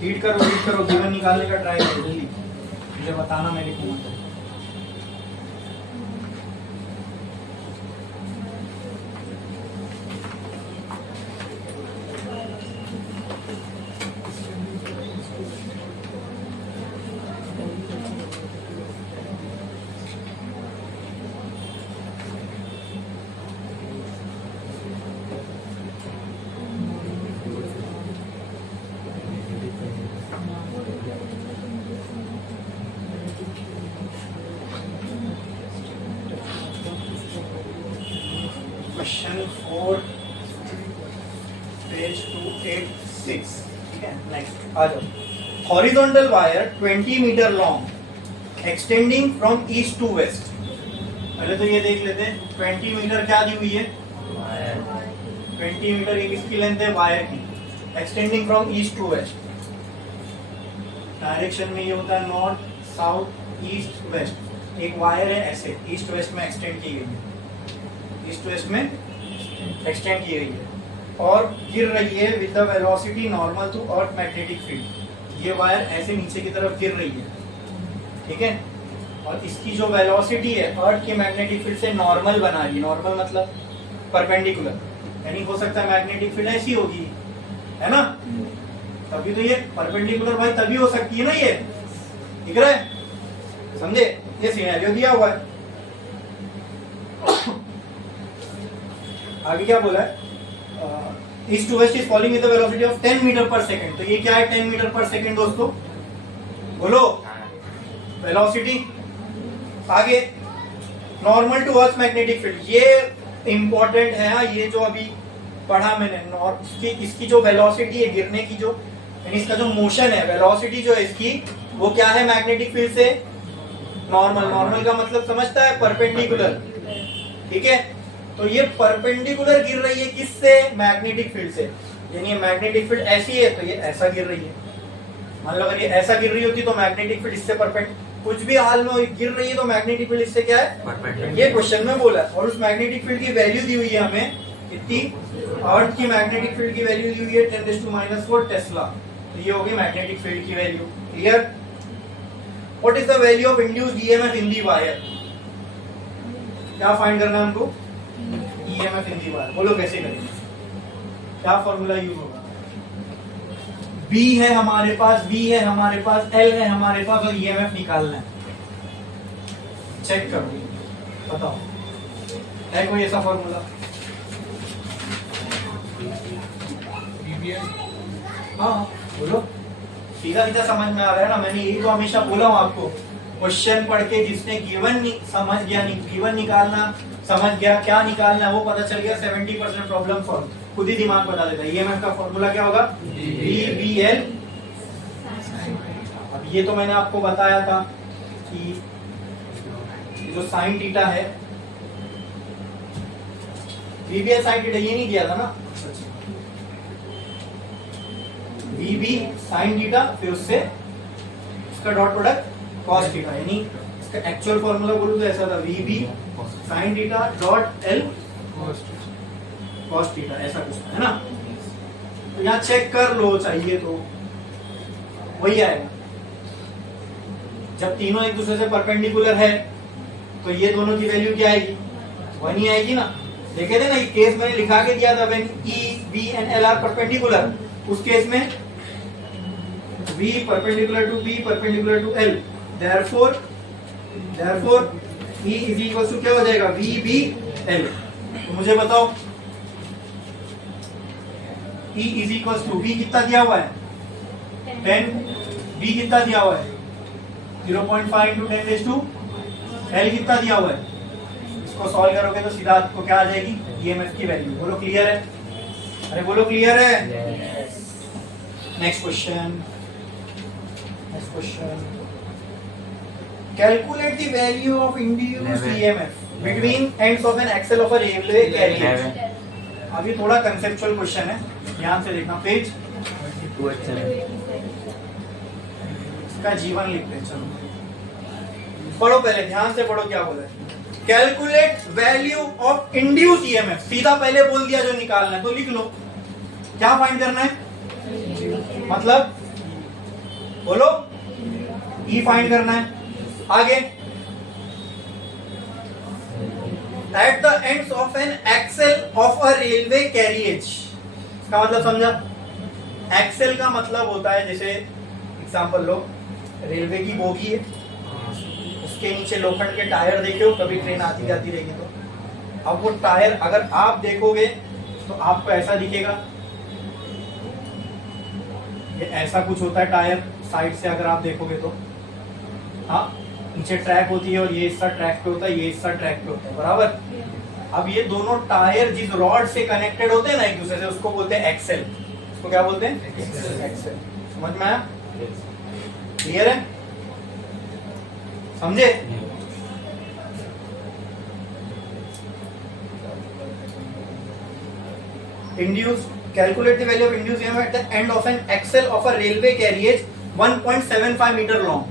रीड करो गिवन निकालने का ट्राई करो जल्दी, मुझे बताना, मैं लिखूंगा। Question 4 page 286। ठीक है, नेक्स्ट आ जाओ। Horizontal wire 20 metre long extending from east to west. पहले तो ये देख लेते हैं 20 मीटर क्या दी हुई है, 20 मीटर ये किसकी लेंथ है, वायर की, extending from east to west. Direction में ये होता है नॉर्थ साउथ ईस्ट वेस्ट। एक वायर है ऐसे ईस्ट वेस्ट में एक्सटेंड की गई है, ईस्ट वेस्ट में एक्सटेंड की गई है और गिर रही है with the velocity normal to earth magnetic field. ये वायर ऐसे नीचे की तरफ गिर रही है, ठीक है, और इसकी जो वेलोसिटी है अर्थ के मैग्नेटिक फील्ड से नॉर्मल बना रही है। नॉर्मल मतलब परपेंडिकुलर, यानी हो सकता है मैग्नेटिक फील्ड ऐसी होगी, है ना, तभी तो ये परपेंडिकुलर भाई तभी हो सकती है ना, ये दिख रहा है, समझे, ये सिनेरियो दिया हुआ है। आगे क्या बोला है, east to west is falling with the velocity of 10 metre per second. तो ये क्या है 10 मीटर पर सेकंड दोस्तों, बोलो वेलोसिटी। आगे normal to earth magnetic field, ये इंपॉर्टेंट है, ये जो अभी पढ़ा मैंने, इसकी जो वेलोसिटी है गिरने की, जो यानी इसका जो मोशन है, वेलोसिटी जो है इसकी, वो क्या है मैग्नेटिक फील्ड से नॉर्मल। नॉर्मल का मतलब समझता है, परपेंडिकुलर, ठीक है। तो ये परपेंडिकुलर गिर रही है किससे, मैग्नेटिक फील्ड से, यानी मैग्नेटिक फील्ड ऐसी है तो ये ऐसा गिर रही है। मान लो अगर ये ऐसा गिर रही होती तो मैग्नेटिक फील्ड इससे कुछ भी हाल में गिर रही है तो मैग्नेटिक फील्ड इससे क्या है, ये क्वेश्चन में बोला। और उस मैग्नेटिक फील्ड की वैल्यू दी हुई है हमें कितनी, अर्थ की मैग्नेटिक फील्ड की वैल्यू दी हुई है 10⁻⁴ टेस्ला। तो ये होगी मैग्नेटिक फील्ड की value. Clear? What is the value of induced EMF in the wire? क्या फाइंड करना है हमको, ईएमएफ इन दी वायर। बोलो कैसे करेंगे, क्या फॉर्मूला यूज होगा? B है हमारे पास, V है हमारे पास, L है हमारे पास और ईएमएफ निकालना है। चेक करो, बताओ है कोई ऐसा फॉर्मूला? हाँ बोलो, सीधा सीधा समझ में आ रहा है ना। मैंने यही तो हमेशा बोला हूँ आपको, क्वेश्चन पढ़ के जिसने गिवन समझ गया, गिवन निकालना समझ गया, क्या निकालना है वो पता चल गया, 70% प्रॉब्लम सॉल्व, खुद ही दिमाग बता देता है। ईएमएफ का फॉर्मूला क्या होगा, VBL। अब ये तो मैंने आपको बताया था कि जो साइन थीटा है, VBL साइन थीटा, ये नहीं दिया था ना, VB साइन थीटा, फिर उससे इसका डॉट प्रोडक्ट कॉस थीटा, यानी इसका एक्चुअल फॉर्मूला बोलूं तो ऐसा था, VB sine theta dot L cos theta, ऐसा कुछ है ना। तो यहाँ चेक कर लो, चाहिए तो वही आएगा। जब तीनों एक दूसरे से परपेंडिकुलर है तो ये दोनों की वैल्यू क्या आएगी, 1 ही आएगी ना। देखे थे ना, ये केस मैंने लिखा के दिया था, when E, B and L are perpendicular. उस केस में V perpendicular to B perpendicular to L, therefore E is equal to क्या हो जाएगा, VBL। तो मुझे बताओ E is equal to V कितना दिया हुआ है 10, B कितना दिया हुआ है 0.5 × 10⁻⁷, L कितना दिया हुआ है, इसको सॉल्व करोगे तो सीधा आपको क्या आ जाएगी, ईएमएफ की वैल्यू। बोलो क्लियर है? अरे बोलो क्लियर है? Next question, calculate the value of induced EMF between ends of an axle of a railway carrier. अभी थोड़ा कंसेप्चुअल क्वेश्चन है, ध्यान से देखना। पेज इसका जीवन लिखते हैं, चलो पढ़ो, पहले ध्यान से पढ़ो क्या बोला है। Calculate value of induced EMF, सीधा पहले बोल दिया जो निकालना है, तो लिख लो। क्या फाइंड करना है? मतलब बोलो, ई फाइंड करना है। आगे, at the ends of an axle of a railway carriage. इसका मतलब समझा? एक्सेल का मतलब होता है, जैसे एग्जांपल लो, रेलवे की बोगी है, उसके नीचे लोखंड के टायर देखे हो कभी, ट्रेन आती जाती रहेगी तो। अब वो टायर अगर आप देखोगे तो आपको ऐसा दिखेगा, ये ऐसा कुछ होता है टायर साइड से अगर आप देखोगे तो। हाँ, नीचे ट्रैक होती है और ये हिस्सा ट्रैक पे होता है, ये हिस्सा ट्रैक पे होता है, बराबर। अब ये दोनों टायर जिस रॉड से कनेक्टेड होते हैं ना एक दूसरे से, उसको बोलते हैं एक्सेल। उसको क्या बोलते हैं? एक्सेल। समझ में आया? क्लियर है? समझे? Induce, calculate the value of induce EMF at the end of an axle of a railway carriage 1.75 metre long.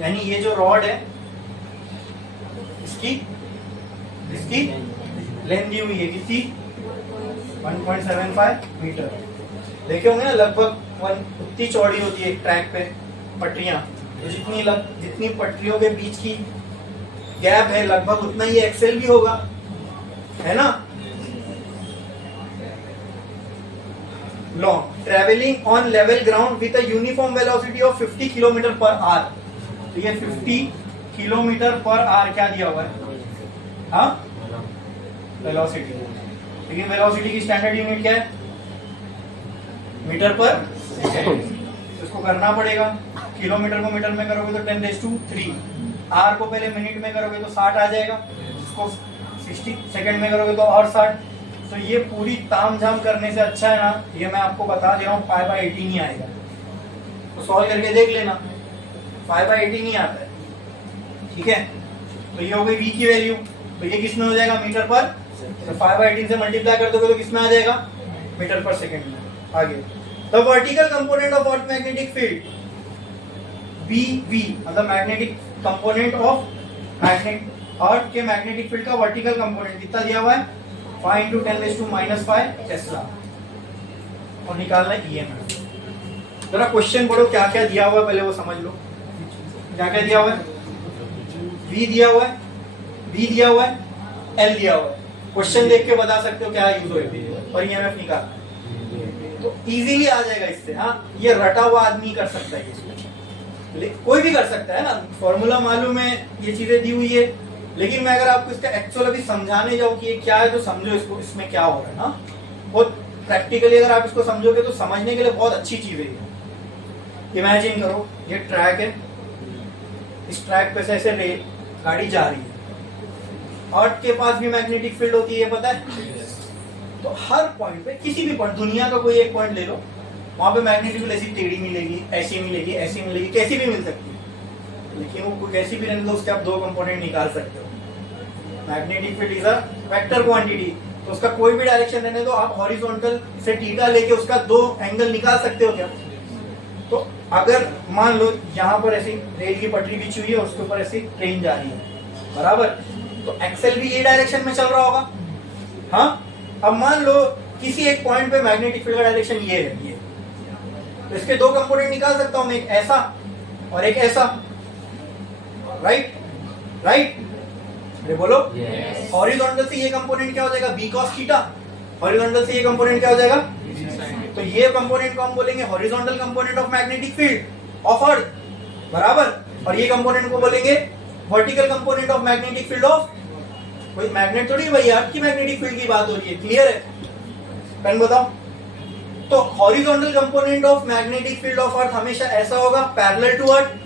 यानी ये जो रॉड है इसकी लेंथ दी हुई है कितनी? 1.75 मीटर। देखे होंगे ना, लगभग उतनी चौड़ी होती है एक ट्रैक पे पटरियां, तो जितनी पटरियों के बीच की गैप है लगभग उतना ही एक्सेल भी होगा, है ना। Long, travelling on level ground with a uniform velocity of 50 kilometre per hour. तो ये 50 किलोमीटर पर आवर क्या दिया हुआ है? हाँ, वेलोसिटी। लेकिन वेलोसिटी की स्टैंडर्ड यूनिट क्या है? Metre per second. इसको करना पड़ेगा, किलोमीटर को मीटर में करोगे तो 10⁻3, आर को पहले मिनट में करोगे तो 60 आ जाएगा, इसको 60 सेकंड में करोगे तो और 60। तो ये पूरी तामझाम करने से अच्छा है ना, ये मैं आपको बता दे रहा हूँ 5/18 ही आएगा। तो सॉल्व करके देख लेना, 5/18 ही आता है, ठीक है। तो ये हो गई v की वैल्यू, तो ये किस में हो जाएगा? मीटर पर। तो 5/18 से मल्टीप्लाई कर दोगे तो किस में आ जाएगा? मीटर पर सेकंड में। आगे, the vertical component of earth magnetic field BV, मतलब मैग्नेटिक कंपोनेंट ऑफ अर्थ के मैग्नेटिक फील्ड का वर्टिकल कंपोनेंट कितना दिया हुआ है? 5 × 10⁻⁵ टेस्ला। और निकालना है ईएमएफ। जरा क्वेश्चन पढ़ो, क्या क्या दिया हुआ है पहले वो समझ लो। क्या क्या दिया हुआ है? V दिया हुआ है, B दिया हुआ है, L दिया हुआ है। क्वेश्चन देख के बता सकते हो क्या यूज होगा, और ईएमएफ निकालना तो इजीली आ जाएगा इससे। हाँ, ये रटा हुआ आदमी कर सकता है, कोई भी कर सकता है ना, फॉर्मूला मालूम है, ये चीजें दी हुई है। लेकिन मैं अगर आपको इसका एक्चुअल अभी समझाने जाऊं कि ये क्या है, तो समझो इसको, इसमें क्या हो रहा है ना। बहुत प्रैक्टिकली अगर आप इसको समझोगे तो समझने के लिए बहुत अच्छी चीज है ये। इमेजिन करो, ये ट्रैक है, इस ट्रैक पे से ऐसे रेल गाड़ी जा रही है, अर्थ के पास भी मैग्नेटिक फील्ड होती है, ये पता है। तो हर पॉइंट पे, किसी भी पॉइंट, दुनिया का कोई एक पॉइंट ले लो, वहां पे मैग्नेटिक फील्ड ऐसी टेढ़ी मिलेगी, ऐसी मिलेगी, ऐसी मिलेगी, कैसी भी मिल सकती है। लेकिन वो कैसी भी रहने दो, उसके आप दो कंपोनेंट निकाल सकते हो। Magnetic field is a vector quantity, तो उसका कोई भी डायरेक्शन रहने दो, आप हॉरिजॉन्टल से थीटा लेके उसका दो एंगल निकाल सकते हो क्या? तो अगर मान लो यहाँ पर ऐसी रेल की पटरी बिछी हुई है, उसके ऊपर ऐसी ट्रेन जा रही है, बराबर, तो एक्सेल भी ये डायरेक्शन में चल रहा होगा। हाँ, अब मान लो किसी एक पॉइंट पे मैग्नेटिक फील्ड का डायरेक्शन ये है, ये, तो इसके दो कंपोनेंट निकाल सकता हूं मैं, एक ऐसा और एक ऐसा, राइट? अरे बोलो, हॉरिजॉन्टल से ये कंपोनेंट क्या हो जाएगा? b cos theta. हॉरिजॉन्टल से ये कंपोनेंट क्या हो जाएगा? तो ये कंपोनेंट को हम बोलेंगे horizontal component of magnetic field of अर्थ, बराबर। और ये कंपोनेंट को बोलेंगे vertical component of magnetic field of, कोई मैग्नेट थोड़ी भैया, अर्थ की मैग्नेटिक फील्ड की बात हो रही है। क्लियर है? पेन बताओ। तो horizontal component of magnetic field of earth हमेशा ऐसा होगा, parallel to earth.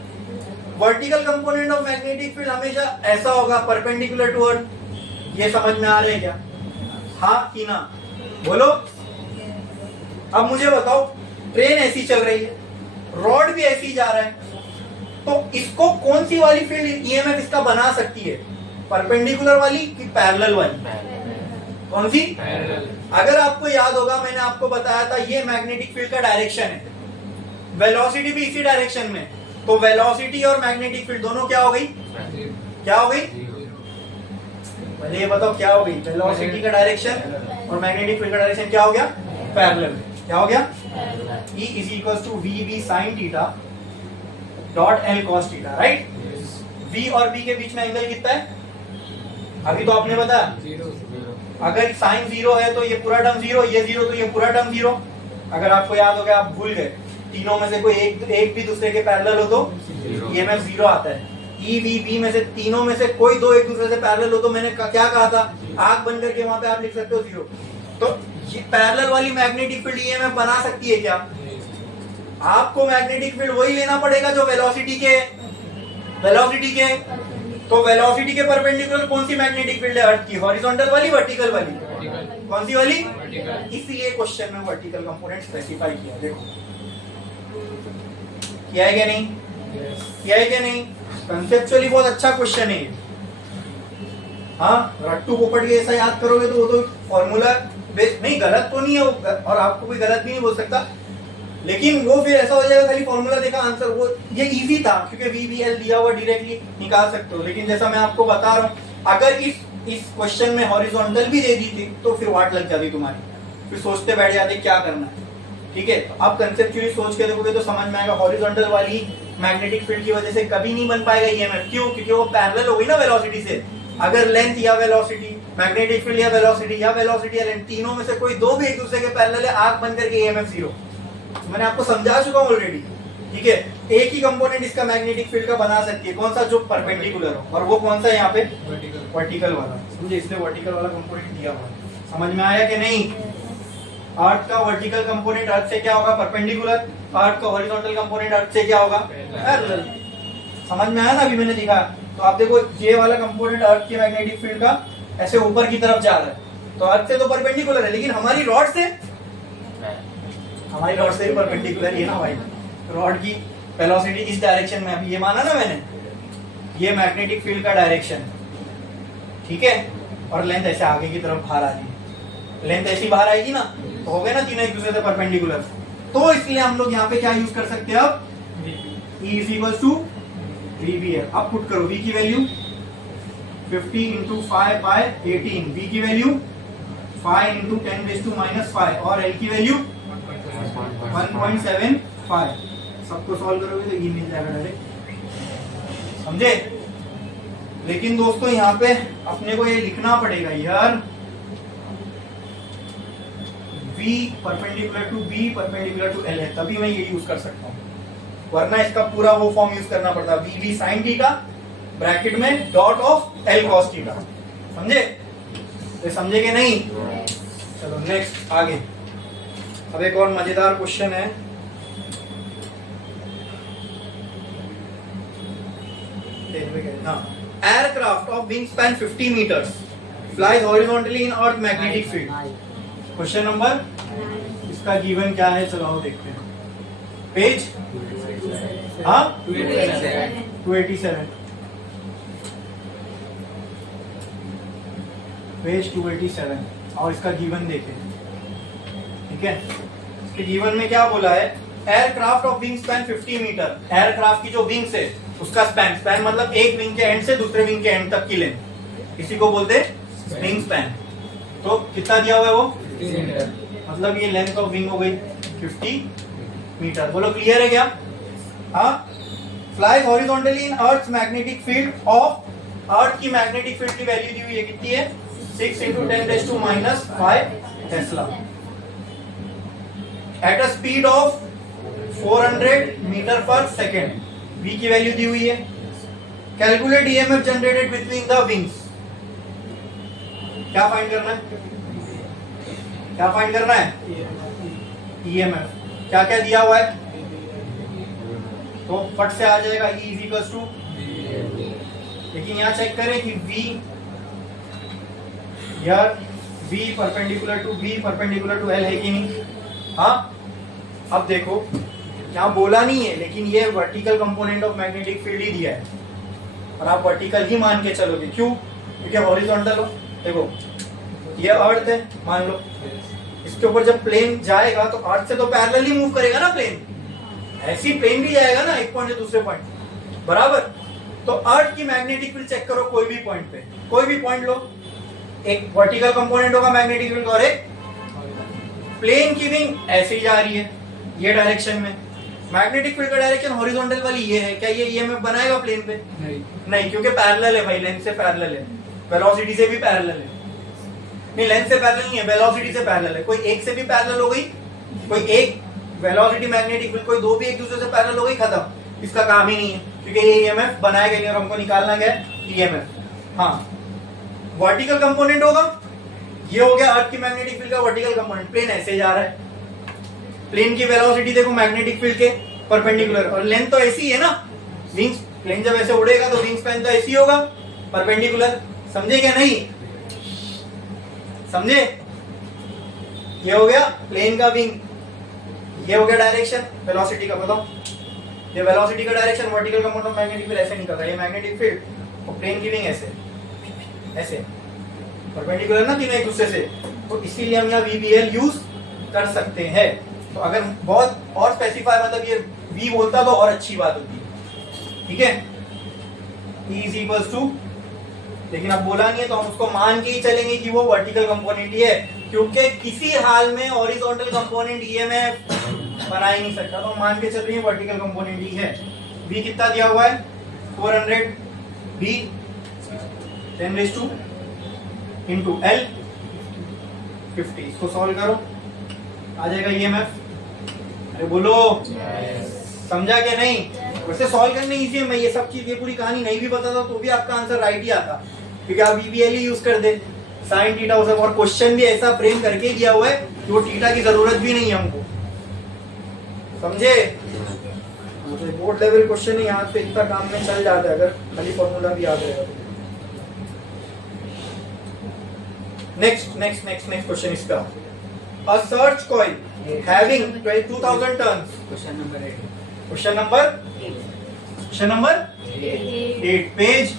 Vertical component of magnetic field हमेशा ऐसा होगा, परपेंडिकुलर टू अर्थ। ये समझ में आ रहा है क्या? हाँ कि ना? बोलो। अब मुझे बताओ, ट्रेन ऐसी चल रही है, रॉड भी ऐसी जा रहा है, तो इसको कौन सी वाली फील्ड ईएमएफ इसका बना सकती है? परपेंडिकुलर वाली कि पैरेलल वाली? कौन सी? अगर आपको याद होगा, मैंने आपको बताया था ये मैग्नेटिक फील्ड का डायरेक्शन है, वेलोसिटी भी इसी डायरेक्शन में, तो वेलोसिटी और मैग्नेटिक फील्ड दोनों क्या हो गई? क्या हो गई? पहले ये बताओ क्या हो गई? वेलोसिटी का डायरेक्शन और मैग्नेटिक फील्ड का डायरेक्शन क्या हो गया? पैरेलल। क्या हो गया? E is equal to VB sine theta dot L cos theta, right? V और B के बीच में एंगल कितना है? अभी तो आपने बताया, अगर साइन 0 है तो ये पूरा टर्म 0, ये 0 तो ये पूरा टर्म 0। अगर आपको याद हो गया, आप भूल गए, तीनों में से कोई एक भी दूसरे के पैरेलल हो तो ईएमएफ 0 आता है। E V B में से तीनों में से कोई दो एक दूसरे से पैरेलल हो तो मैंने क्या कहा था? आग बंद करके वहां पे आप लिख सकते हो 0। तो ये पैरेलल वाली मैग्नेटिक फील्ड ईएमएफ बना सकती है क्या? आपको मैग्नेटिक फील्ड वही लेना पड़ेगा जो वेलोसिटी के तो वेलोसिटी के परपेंडिकुलर कौन सी मैग्नेटिक फील्ड है अर्थ की? हॉरिजॉन्टल वाली, वर्टिकल वाली? कौन सी वाली? इसलिए क्वेश्चन में वर्टिकल कंपोनेंट स्पेसिफाई किया। देखो किया है क्या नहीं? किया है क्या नहीं? कंसेप्चुअली बहुत अच्छा क्वेश्चन है। हाँ, रट्टू पोपट के ऐसा याद करोगे तो वो तो फॉर्मूला बेस्ड नहीं, गलत तो नहीं है वो, और आपको कोई गलत भी नहीं बोल सकता, लेकिन वो फिर ऐसा हो जाएगा खाली फॉर्मूला देखा आंसर। वो ये इजी था क्योंकि VBL दिया हुआ डायरेक्टली निकाल सकते हो, लेकिन जैसा मैं आपको बता रहा हूँ, अगर इस क्वेश्चन में हॉरिजॉन्टल भी दे दी थी तो फिर वाट लग जाती तुम्हारी, फिर सोचते बैठ जाते क्या करना है। ठीक है, तो आप कंसेप्चुअली सोच के देखोगे तो समझ में आएगा। हॉरिजॉन्टल वाली मैग्नेटिक फील्ड की वजह से कभी नहीं बन पाएगा ईएमएफ। क्यों? क्योंकि वो पैरेलल हो गई ना वेलोसिटी से। अगर लेंथ या वेलोसिटी, मैग्नेटिक फील्ड या वेलोसिटी या लेंथ, तीनों में से कोई दो भी एक दूसरे के पैरेलल है, आग बंद करके ईएमएफ 0। मैंने आपको समझा चुका हूं ऑलरेडी। ठीक है, एक ही कंपोनेंट इसका मैग्नेटिक फील्ड का बना सकती है, कौन सा? जो परपेंडिकुलर हो, और वो कौन सा है यहाँ पे? वर्टिकल वाला। समझे? इसलिए वर्टिकल वाला कंपोनेंट दिया हुआ है। समझ में आया कि नहीं? अर्थ का वर्टिकल कंपोनेंट अर्थ से क्या होगा? परपेंडिकुलर। अर्थ का हॉरिजॉन्टल कंपोनेंट अर्थ से क्या होगा? पैरेलल। समझ में आया ना? अभी मैंने दिखा। तो आप देखो, ये वाला कंपोनेंट अर्थ की मैग्नेटिक फील्ड का ऐसे ऊपर की तरफ जा रहा है, तो अर्थ से तो परपेंडिकुलर है, लेकिन हमारी रॉड से भी परपेंडिकुलर है ना भाई। रॉड की वेलोसिटी इस डायरेक्शन में, अभी ये माना ना मैंने, ये मैग्नेटिक फील्ड का डायरेक्शन, ठीक है, और लेंथ ऐसे आगे की तरफ बाहर आ रही है। लेंथ ऐसी बाहर आएगी ना, तो हो गए ना तीनों एक दूसरे से परपेंडिकुलर। तो इसलिए हम लोग यहाँ पे क्या यूज कर सकते हैं अब? E is equal to VBL। अब पुट करो, V की वैल्यू 50 इंटू 5 बाय 18, V की वैल्यू 5 इंटू 10⁻⁵, और L की वैल्यू 1.75। सबको सॉल्व करोगे तो ये मिल जाएगा डायरेक्ट। समझे? लेकिन दोस्तों यहाँ पे अपने को ये लिखना पड़ेगा यार, V perpendicular to B perpendicular to L है, तभी मैं ये यूज कर सकता हूँ, वरना इसका पूरा वो फॉर्म यूज करना पड़ता है, VB साइन थीटा ब्रैकेट में dot of L cos theta. समझे? तो समझे कि नहीं? चलो नेक्स्ट आगे। अब एक और मजेदार क्वेश्चन है। Aircraft of wing span 50 metres flies horizontally in earth magnetic field. Question number, इसका गिवन क्या है? चलो देखते हैं। पेज 287, पेज 287, और इसका गिवन देखें। ठीक है, इसके गिवन में क्या बोला है? Aircraft of wing span 50 metre. Aircraft की जो विंग्स है उसका स्पैन मतलब एक विंग के एंड से दूसरे विंग के एंड तक की लेंथ, इसी को बोलते हैं विंग स्पैन। तो कितना दिया हुआ है वो? 50 मीटर। मतलब ये लेंथ ऑफ विंग हो गई 50 मीटर। बोलो क्लियर है क्या? हाँ। Flies horizontally in earth magnetic field of, earth की मैग्नेटिक फील्ड की वैल्यू दी हुई है, कितनी है? 6 into 10⁻⁵ tesla at a speed of 400 metre पर सेकेंड। V की वैल्यू दी हुई है। Calculate EMF generated between the wings. क्या फाइंड करना है? क्या फाइंड करना है? EMF। क्या क्या दिया हुआ है? तो फट से आ जाएगा E इज इक्वल टू, लेकिन यहाँ चेक करें कि V यार B perpendicular to B perpendicular to L है कि नहीं? हाँ, अब देखो यहाँ बोला नहीं है, लेकिन ये vertical component of magnetic field ही दिया है और आप वर्टिकल ही मान के चलोगे। क्यों? क्योंकि हॉरिजॉन्टल हो। देखो ये अर्थ है मान लो, इसके ऊपर जब प्लेन जाएगा तो अर्थ से तो पैरेलल ही मूव करेगा ना प्लेन, ऐसे ही प्लेन भी जाएगा ना एक पॉइंट से दूसरे पॉइंट, बराबर। तो अर्थ की मैग्नेटिक फील्ड चेक करो कोई भी पॉइंट पे, कोई भी पॉइंट लो, एक वर्टिकल कंपोनेंट होगा मैग्नेटिक फील्ड और एक प्लेन की विंग ऐसे ही जा रही है ये डायरेक्शन में, मैग्नेटिक फील्ड का डायरेक्शन हॉरिजॉन्टल वाली ये है। क्या ये ईएमएफ बनाएगा प्लेन पे? नहीं, क्योंकि पैरेलल है भाई, लेंथ से पैरेलल है, वेलोसिटी से भी पैरेलल है। नहीं, लेंथ से पैरेलल नहीं है, वेलोसिटी से पैरेलल है। कोई एक से भी पैरेलल हो गई, कोई एक वेलोसिटी मैग्नेटिक फील्ड, कोई दो भी एक दूसरे से पैरेलल हो गई, खत्म, इसका काम ही नहीं है, क्योंकि ये ईएमएफ बनाएगा नहीं और हमको निकालना क्या है? ईएमएफ। हाँ, वर्टिकल कंपोनेंट होगा, ये हो गया अर्थ की मैग्नेटिक फील्ड का वर्टिकल कंपोनेंट, प्लेन ऐसे जा रहा है, प्लेन की वेलोसिटी देखो मैग्नेटिक फील्ड के परपेंडिकुलर, और लेंथ तो ऐसी है ना, विंग्स, प्लेन जब ऐसे उड़ेगा तो विंग स्पैन तो ऐसी होगा परपेंडिकुलर, समझे क्या? नहीं समझे? ये हो गया प्लेन का विंग, ये हो गया डायरेक्शन वेलोसिटी का, बताओ ये वेलोसिटी का direction vertical component of magnetic field ऐसे निकलता है, ये मैग्नेटिक फील्ड और प्लेन की विंग ऐसे ऐसे परपेंडिकुलर ना तीनों एक दूसरे से, तो इसीलिए हम यहाँ VBL यूज कर सकते हैं। तो अगर बहुत और स्पेसिफाई मतलब ये V बोलता तो और अच्छी बात होती है, ठीक है? E इज इक्वल्स टू, लेकिन अब बोला नहीं है तो हम उसको मान के ही चलेंगे कि वो वर्टिकल कंपोनेंट ही है, क्योंकि किसी हाल में हॉरिजॉन्टल कंपोनेंट ईएमएफ बना ही नहीं सकता, तो मान के चल रही है वर्टिकल कंपोनेंट ही है। V कितना दिया हुआ है? 400 B 10⁻² इंटू L 50, इसको सॉल्व करो, आ जाएगा ईएमएफ। अरे बोलो समझा क्या? नहीं, वैसे सॉल्व करने इजी है, मैं ये सब चीज, ये पूरी कहानी नहीं भी बताता तो भी आपका आंसर राइट ही आता, क्योंकि आप VBL ही यूज कर दे, साइन थीटा हो सब, और क्वेश्चन भी ऐसा फ्रेम करके ही दिया हुआ है कि वो थीटा की जरूरत भी नहीं है हमको, समझे? तो बोर्ड लेवल क्वेश्चन है, यहाँ पे इतना काम में चल जाता है अगर खाली फॉर्मूला भी याद रहेगा। Next next next next question इसका, a search coil having 2000 turns, question number 8, question number 8 page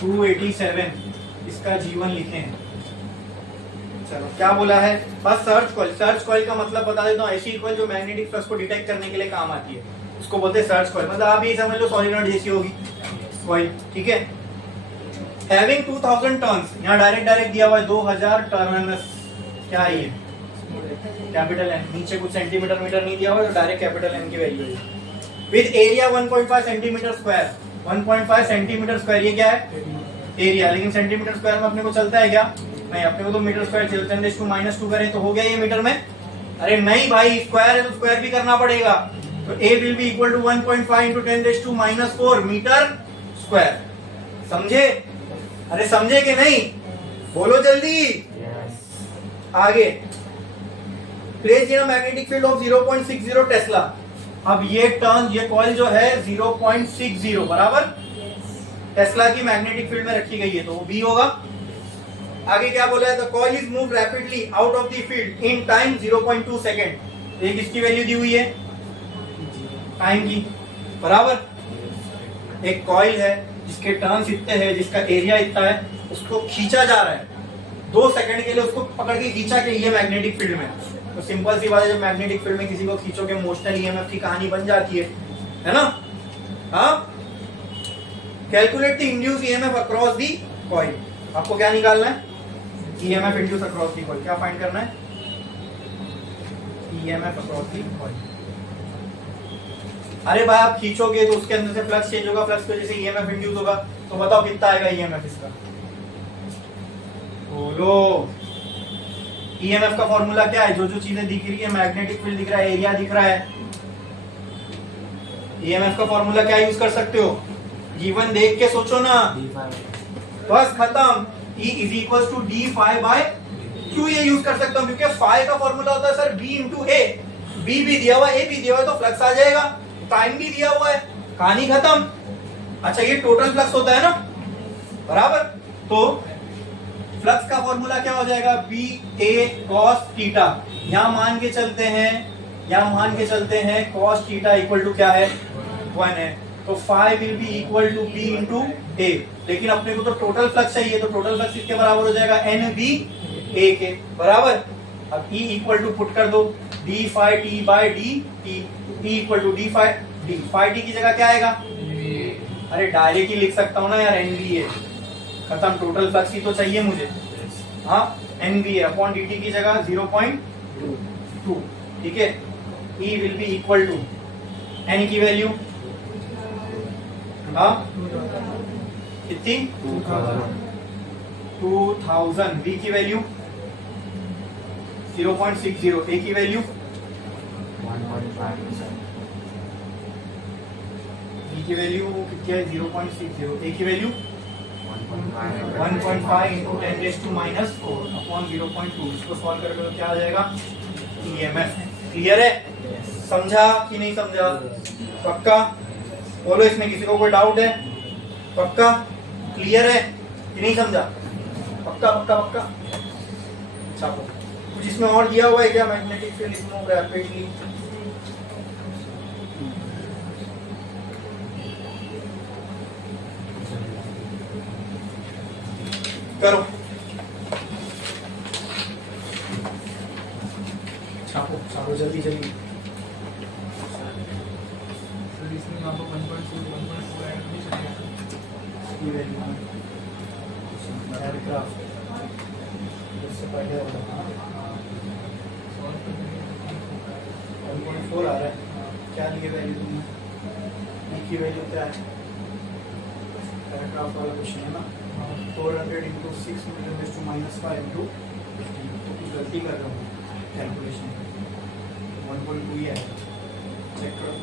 287, इसका जीवन लिखे हैं। चलो क्या बोला है? बस सर्च कॉइल, सर्च कॉइल का मतलब बता देता हूँ, ऐसी कॉइल जो मैग्नेटिक फ्लक्स को डिटेक्ट करने के लिए काम आती है, उसको बोलते हैं सर्च कॉइल। मतलब आप ये समझ लो सॉलिनॉइड जैसी होगी कॉइल, ठीक है? हैविंग 2000 टर्न्स, यहाँ डायरेक्ट दिया हुआ है 2000 टर्न्स, क्या है ये? कैपिटल एन, नीचे कुछ सेंटीमीटर मीटर नहीं दिया हुआ है, तो डायरेक्ट कैपिटल एन की वैल्यू है। With area 1.5 centimetre square, 1.5 centimetre square, ये क्या है? एरिया, लेकिन सेंटीमीटर स्क्वायर में अपने को चलता है क्या? नहीं, अपने को तो मीटर स्क्वायर चलता है, 10⁻² करें तो हो गया ये मीटर में? अरे नहीं भाई, स्क्वायर है तो स्क्वायर भी करना पड़ेगा, तो A will be equal to 1.5 into 10⁻⁴ metre square, समझे? अरे समझे कि नहीं? बोलो जल्दी। आगे, place in magnetic field of 0.60 tesla. अब ये टर्न, ये कॉइल जो है 0.60 बराबर टेस्ला की मैग्नेटिक फील्ड में रखी गई है, तो वो B होगा। आगे क्या बोला है? The coil is move rapidly out of the field in time 0.2 second. एक इसकी वैल्यू दी हुई है टाइम की, बराबर। एक कॉइल है जिसके टर्न्स इतने हैं, जिसका एरिया इतना है, उसको खींचा जा रहा है 2 सेकंड के लिए, उसको पकड़ के खींचा के लिए मैग्नेटिक फील्ड में। तो सिंपल सी बात है, जब मैग्नेटिक फील्ड में किसी को खींचोगे मोशनल ईएमएफ की कहानी बन जाती है ना? हाँ, calculate the induce EMF across the coil. आपको क्या निकालना है? EMF induce across the coil. क्या फाइंड करना है? EMF across the coil. अरे भाई आप खींचोगे तो उसके अंदर से फ्लक्स चेंज होगा, फ्लक्स की वजह से ईएमएफ इंड्यूस होगा, तो बताओ कितना आएगा ईएमएफ इसका? बोलो। ईएमएफ का फॉर्मूला क्या है? जो जो चीजें दिख रही है, मैग्नेटिक फील्ड दिख रहा है, एरिया दिख रहा है, ईएमएफ का फॉर्मूला क्या यूज कर सकते हो? जीवन देख के सोचो ना, बस खत्म। E is equal to d∅/q, ये यूज कर सकता हूँ, क्योंकि फाई का फॉर्मूला होता है सर b इंटू ए। बी भी दिया हुआ है, ए भी दिया हुआ है, तो फ्लक्स आ जाएगा, टाइम भी दिया हुआ है, कहानी खत्म। अच्छा, ये टोटल फ्लक्स होता है ना, बराबर। तो फ्लक्स का फॉर्मूला क्या हो जाएगा, बी ए कॉस थीटा। यहां मान के चलते हैं कॉस थीटा इक्वल टू क्या है, 1 है, तो phi will be equal to B into A. लेकिन अपने को तो टोटल फ्लक्स चाहिए, तो टोटल फ्लक्स इसके बराबर हो जाएगा एन बी ए के बराबर। अब E इक्वल टू पुट कर दो, D phi T by D T, E equal to D phi T की जगह क्या आएगा, अरे डायरेक्ट ही लिख सकता हूँ ना यार, एनबीए खत्म, टोटल फ्लक्स ही तो चाहिए मुझे। हाँ, एनबीए अपॉन dt की जगह 0.2, ठीक है। E will be equal to n की वैल्यू, हाँ कितनी, 2000, V की वैल्यू 0.60, A की वैल्यू 1.5%. B की वैल्यू कितनी है, 0.60, A की वैल्यू 1.5 इंटू 10⁻⁴ अपॉन 0.2। इसको सॉल्व करके तो क्या आ जाएगा, EMF। क्लियर है, समझा कि नहीं समझा, पक्का बोलो, इसमें किसी को कोई डाउट है, पक्का क्लियर है कि नहीं समझा, पक्का पक्का पक्का। छापो, कुछ इसमें और दिया हुआ है क्या, मैग्नेटिक फील्ड इसमें रैपिडली, करो छापो छापो जल्दी जल्दी। सर इसमें यहाँ पर 1.2 1.4 ऐड नहीं चलेगा। की वैल्यू एयरक्राफ्ट इससे पहले होगा 1.4 आ रहा है, क्या लिए वैल्यू तुमने, की वैल्यू क्या है, एयरक्राफ्ट वाला क्वेश्चन है ना, 400 इंटू 6 ×−5 इंटू, तो कुछ गलती कर रहा हूँ कैलकुलेशन, 1.2 ही है, चेक करो,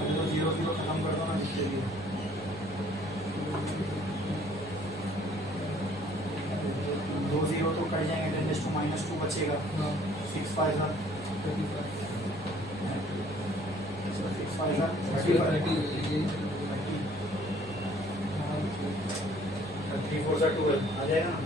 अगर तो 0 0 खत्म कर दो ना जिसके लिए, दो 0 तो कट जाएंगे, 10⁻² बचेगा, 6 5 6 3 4 12 आ जाएगा ना।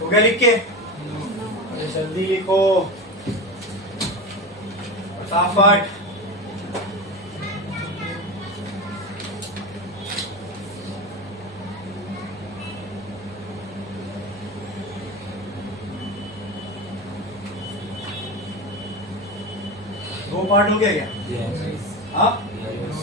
हो गया लिख के, अरे जल्दी लिखो फटाफट। दो पार्ट हो गया क्या, Yes. हाँ Yes.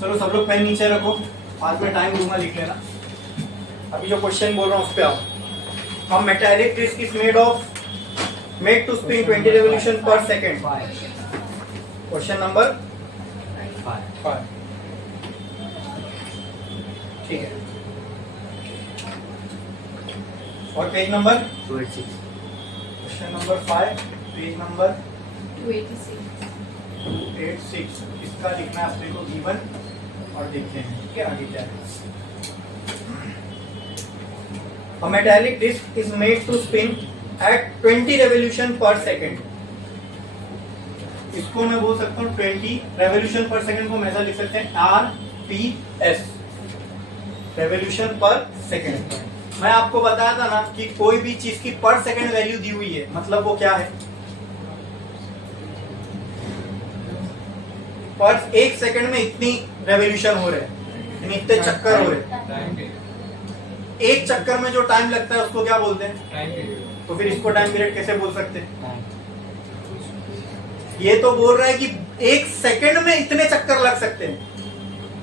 चलो सब लोग पेन नीचे रखो, हाथ में टाइम दूंगा लिख लेना। अभी जो क्वेश्चन बोल रहा हूँ उस पे आओ। हम metallic disc is made of made to spin 20 revolution per second. 5 question number 5 5। ठीक है, और page number 286 question number 5 page number 286 इसका लिखना है अपने को गिवन और देखते हैं ठीक है आगे क्या है। A metallic disc is made to spin at 20 revolution per second। इसको मैं बोल सकता हूँ 20 रेवोल्यूशन पर सेकंड को मैं ऐसा लिख सकते हैं RPS, रेवोल्यूशन पर सेकंड। मैं आपको बताया था ना कि कोई भी चीज की पर सेकंड वैल्यू दी हुई है मतलब वो क्या है, पर एक सेकंड में इतनी रेवोल्यूशन हो रहे हैं, यानी इतने चक्कर हो रहे हैं। टाइम पीरियड, एक चक्कर में जो टाइम लगता है उसको क्या बोलते हैं? Time period. तो फिर इसको टाइम पीरियड कैसे बोल सकते हैं? टाइम ये तो बोल रहा है कि एक सेकंड में इतने चक्कर लग सकते हैं,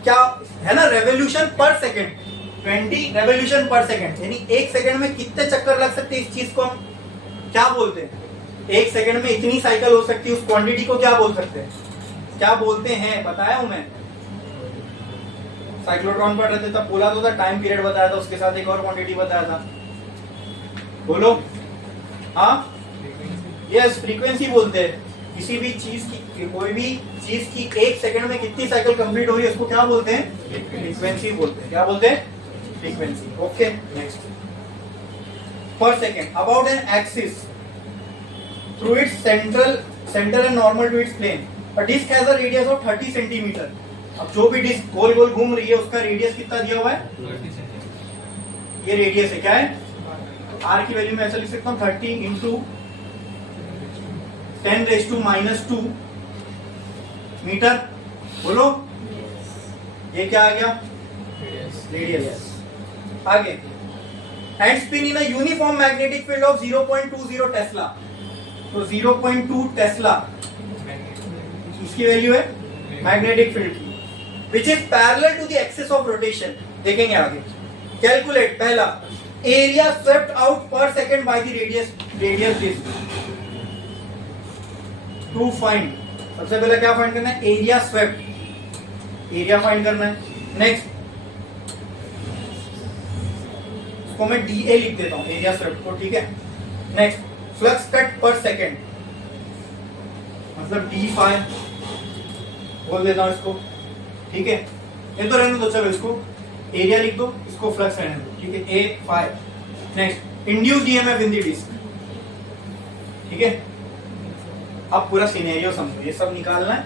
क्या है ना, revolution per second, 20 revolution per second, यानी एक सेकंड में कितने चक्कर लग सकते हैं, इस चीज को हम क्या बोलते हैं? एक सेकंड में इतनी साइकिल हो सकती है, उस क्वांटिटी को क्या बोल सकते हैं, क्या बोलते हैं? बताया हूं मैं, साइक्लोट्रॉन पढ़ रहे थे तब बोला तो था, टाइम पीरियड बताया था, उसके साथ एक और क्वांटिटी बताया था, बोलो। हाँ, यस, फ्रीक्वेंसी बोलते हैं किसी भी चीज की, कोई भी चीज की एक सेकंड में कितनी साइकिल कंप्लीट हो रही है उसको क्या बोलते हैं? फ्रीक्वेंसी बोलते हैं। क्या बोलते हैं? Frequency. Okay, next. Per second about an axis through its centre and normal to its plane, a disc has a radius of 30 centimetre. अब जो भी डिस्क गोल गोल घूम रही है उसका रेडियस कितना दिया हुआ है? 30 सेंटीमीटर। ये रेडियस है, क्या है? आर की वैल्यू में ऐसा लिख सकता हूँ 30 इंटू 10⁻⁻² मीटर। बोलो, ये क्या आ गया? रेडियस। आगे, and spin in a uniform magnetic field of 0.20 tesla. तो 0.2 टेस्ला इसकी वैल्यू है मैग्नेटिक फील्ड की, which is parallel to the axis of rotation. देखेंगे आगे। कैलकुलेट, पहला, area swept out per second by the radius disc. To find, सबसे पहले क्या फाइंड करना है? एरिया स्वेप्ट, एरिया फाइंड करना है। नेक्स्ट, इसको मैं DA लिख देता हूं, एरिया स्वेप्ट को, ठीक है। नेक्स्ट, फ्लक्स कट पर सेकंड, मतलब d∅ बोल देता हूं इसको, ठीक है। ये तो रहने दो, चलो इसको एरिया लिख दो, इसको फ्लक्स रहने दो, ठीक है, A∅। Next, induced EMF in the disc, ठीक है। अब पूरा सिनेरियो समझो, ये सब निकालना है,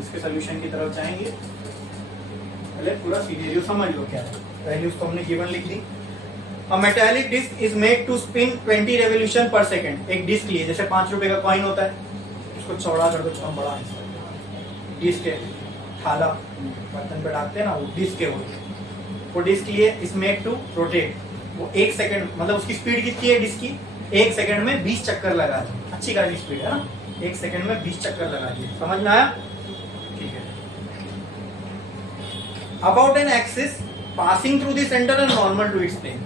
इसके सोल्यूशन की तरफ जाएंगे। पहले पूरा सिनेरियो समझ लो क्या है। वैल्यूज तो हमने गिवन लिख दी। A metallic disc is made to spin 20 revolution per second. एक डिस्क लिए, जैसे 5 रुपए का कॉइन होता है, उसको चौड़ा कर दो, थोड़ा बड़ा डिस्क है, थाला बर्तन पे डालते हैं ना, वो डिस्क है, वो डिस्क लिए इज मेड टू रोटेट। वो एक सेकंड, मतलब उसकी स्पीड कितनी है डिस्क की? एक सेकंड में 20 चक्कर लगा दी। अच्छी खासी स्पीड है ना, एक सेकंड में 20 चक्कर लगा दिए। समझ में आया? ठीक है। About an axis passing through the centre and normal to its plane.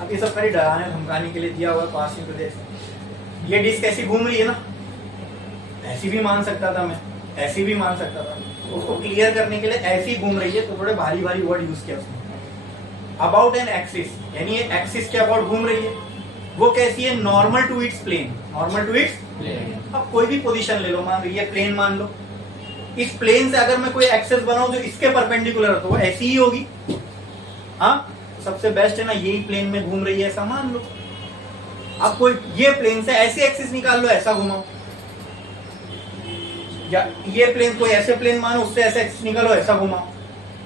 अब ये सब खाली डराने धमकाने के लिए दिया हुआ है, पासिंग थ्रू द। ये डिस्क ऐसी घूम रही है ना, ऐसी भी मान सकता था मैं, ऐसी भी मान सकता था। उसको क्लियर करने के लिए ऐसी घूम रही है, तो थोड़े भारी भारी वर्ड यूज किया उसने। अबाउट एन एक्सिस, यानी ये एक्सिस के अबाउट घूम रही है। वो कैसी है? Normal to its plane, normal to its plane. अब कोई भी पोजीशन ले लो, मान लो ये प्लेन मान लो, इस प्लेन से अगर मैं कोई एक्सेस बनाऊं जो इसके परपेंडिकुलर हो तो वो ऐसी ही होगी। हाँ, सबसे बेस्ट है ना, यही प्लेन में घूम रही है ऐसा मान लो। अब कोई ये प्लेन से ऐसी एक्सिस निकाल लो, ऐसा घुमाओ, या ये प्लेन कोई ऐसे प्लेन मानो, उससे ऐसे एक्सिस निकालो, ऐसा घुमाओ।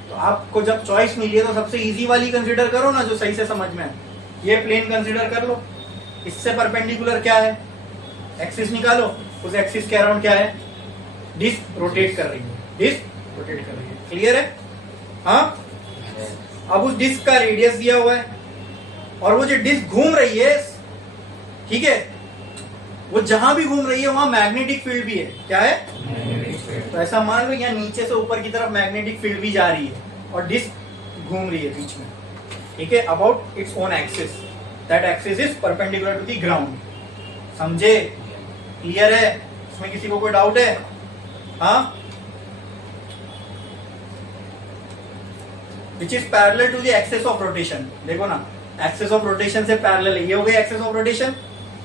तो आपको जब चॉइस मिली है तो सबसे इजी वाली कंसीडर करो ना, जो सही से समझ में आए। ये प्लेन कंसीडर कर लो, इससे परपेंडिकुलर क्या है? एक्सिस निकालो, उस एक्सिस के अराउंड क्या है? डिस्क रोटेट कर रही है, डिस्क रोटेट कर रही है। क्लियर है? हाँ। अब उस डिस्क का रेडियस दिया हुआ है, और वो जो डिस्क घूम रही है, ठीक है, वो जहां भी घूम रही है वहां मैग्नेटिक फील्ड भी है। क्या है? तो ऐसा मान लो यहाँ नीचे से ऊपर की तरफ मैग्नेटिक फील्ड भी जा रही है, और डिस्क घूम रही है बीच में, ठीक है, about its own axis. That axis is perpendicular to the ground. समझे? क्लियर है? इसमें किसी को कोई डाउट है? हाँ, which is parallel to the axis of rotation. देखो ना, एक्सेस ऑफ रोटेशन से पैरेलल है, ये हो गया एक्सेस ऑफ रोटेशन।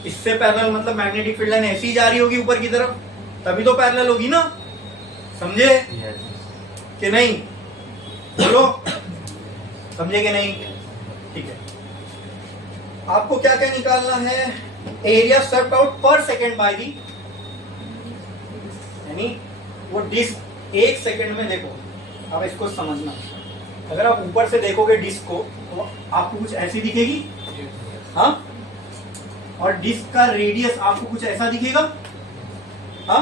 इससे पैरेलल मतलब मैग्नेटिक फील्ड लाइन ऐसी जा रही होगी ऊपर की तरफ, तभी तो पैरेलल होगी ना, समझे कि नहीं? बोलो, समझे कि नहीं? ठीक है, आपको क्या क्या निकालना है? Area swept out per second by the, यानी वो डिस्क 1 सेकेंड में, देखो अब इसको समझना, अगर आप ऊपर से देखोगे डिस्क को तो आपको कुछ ऐसी दिखेगी, हाँ, और डिस्क का रेडियस आपको कुछ ऐसा दिखेगा, हाँ।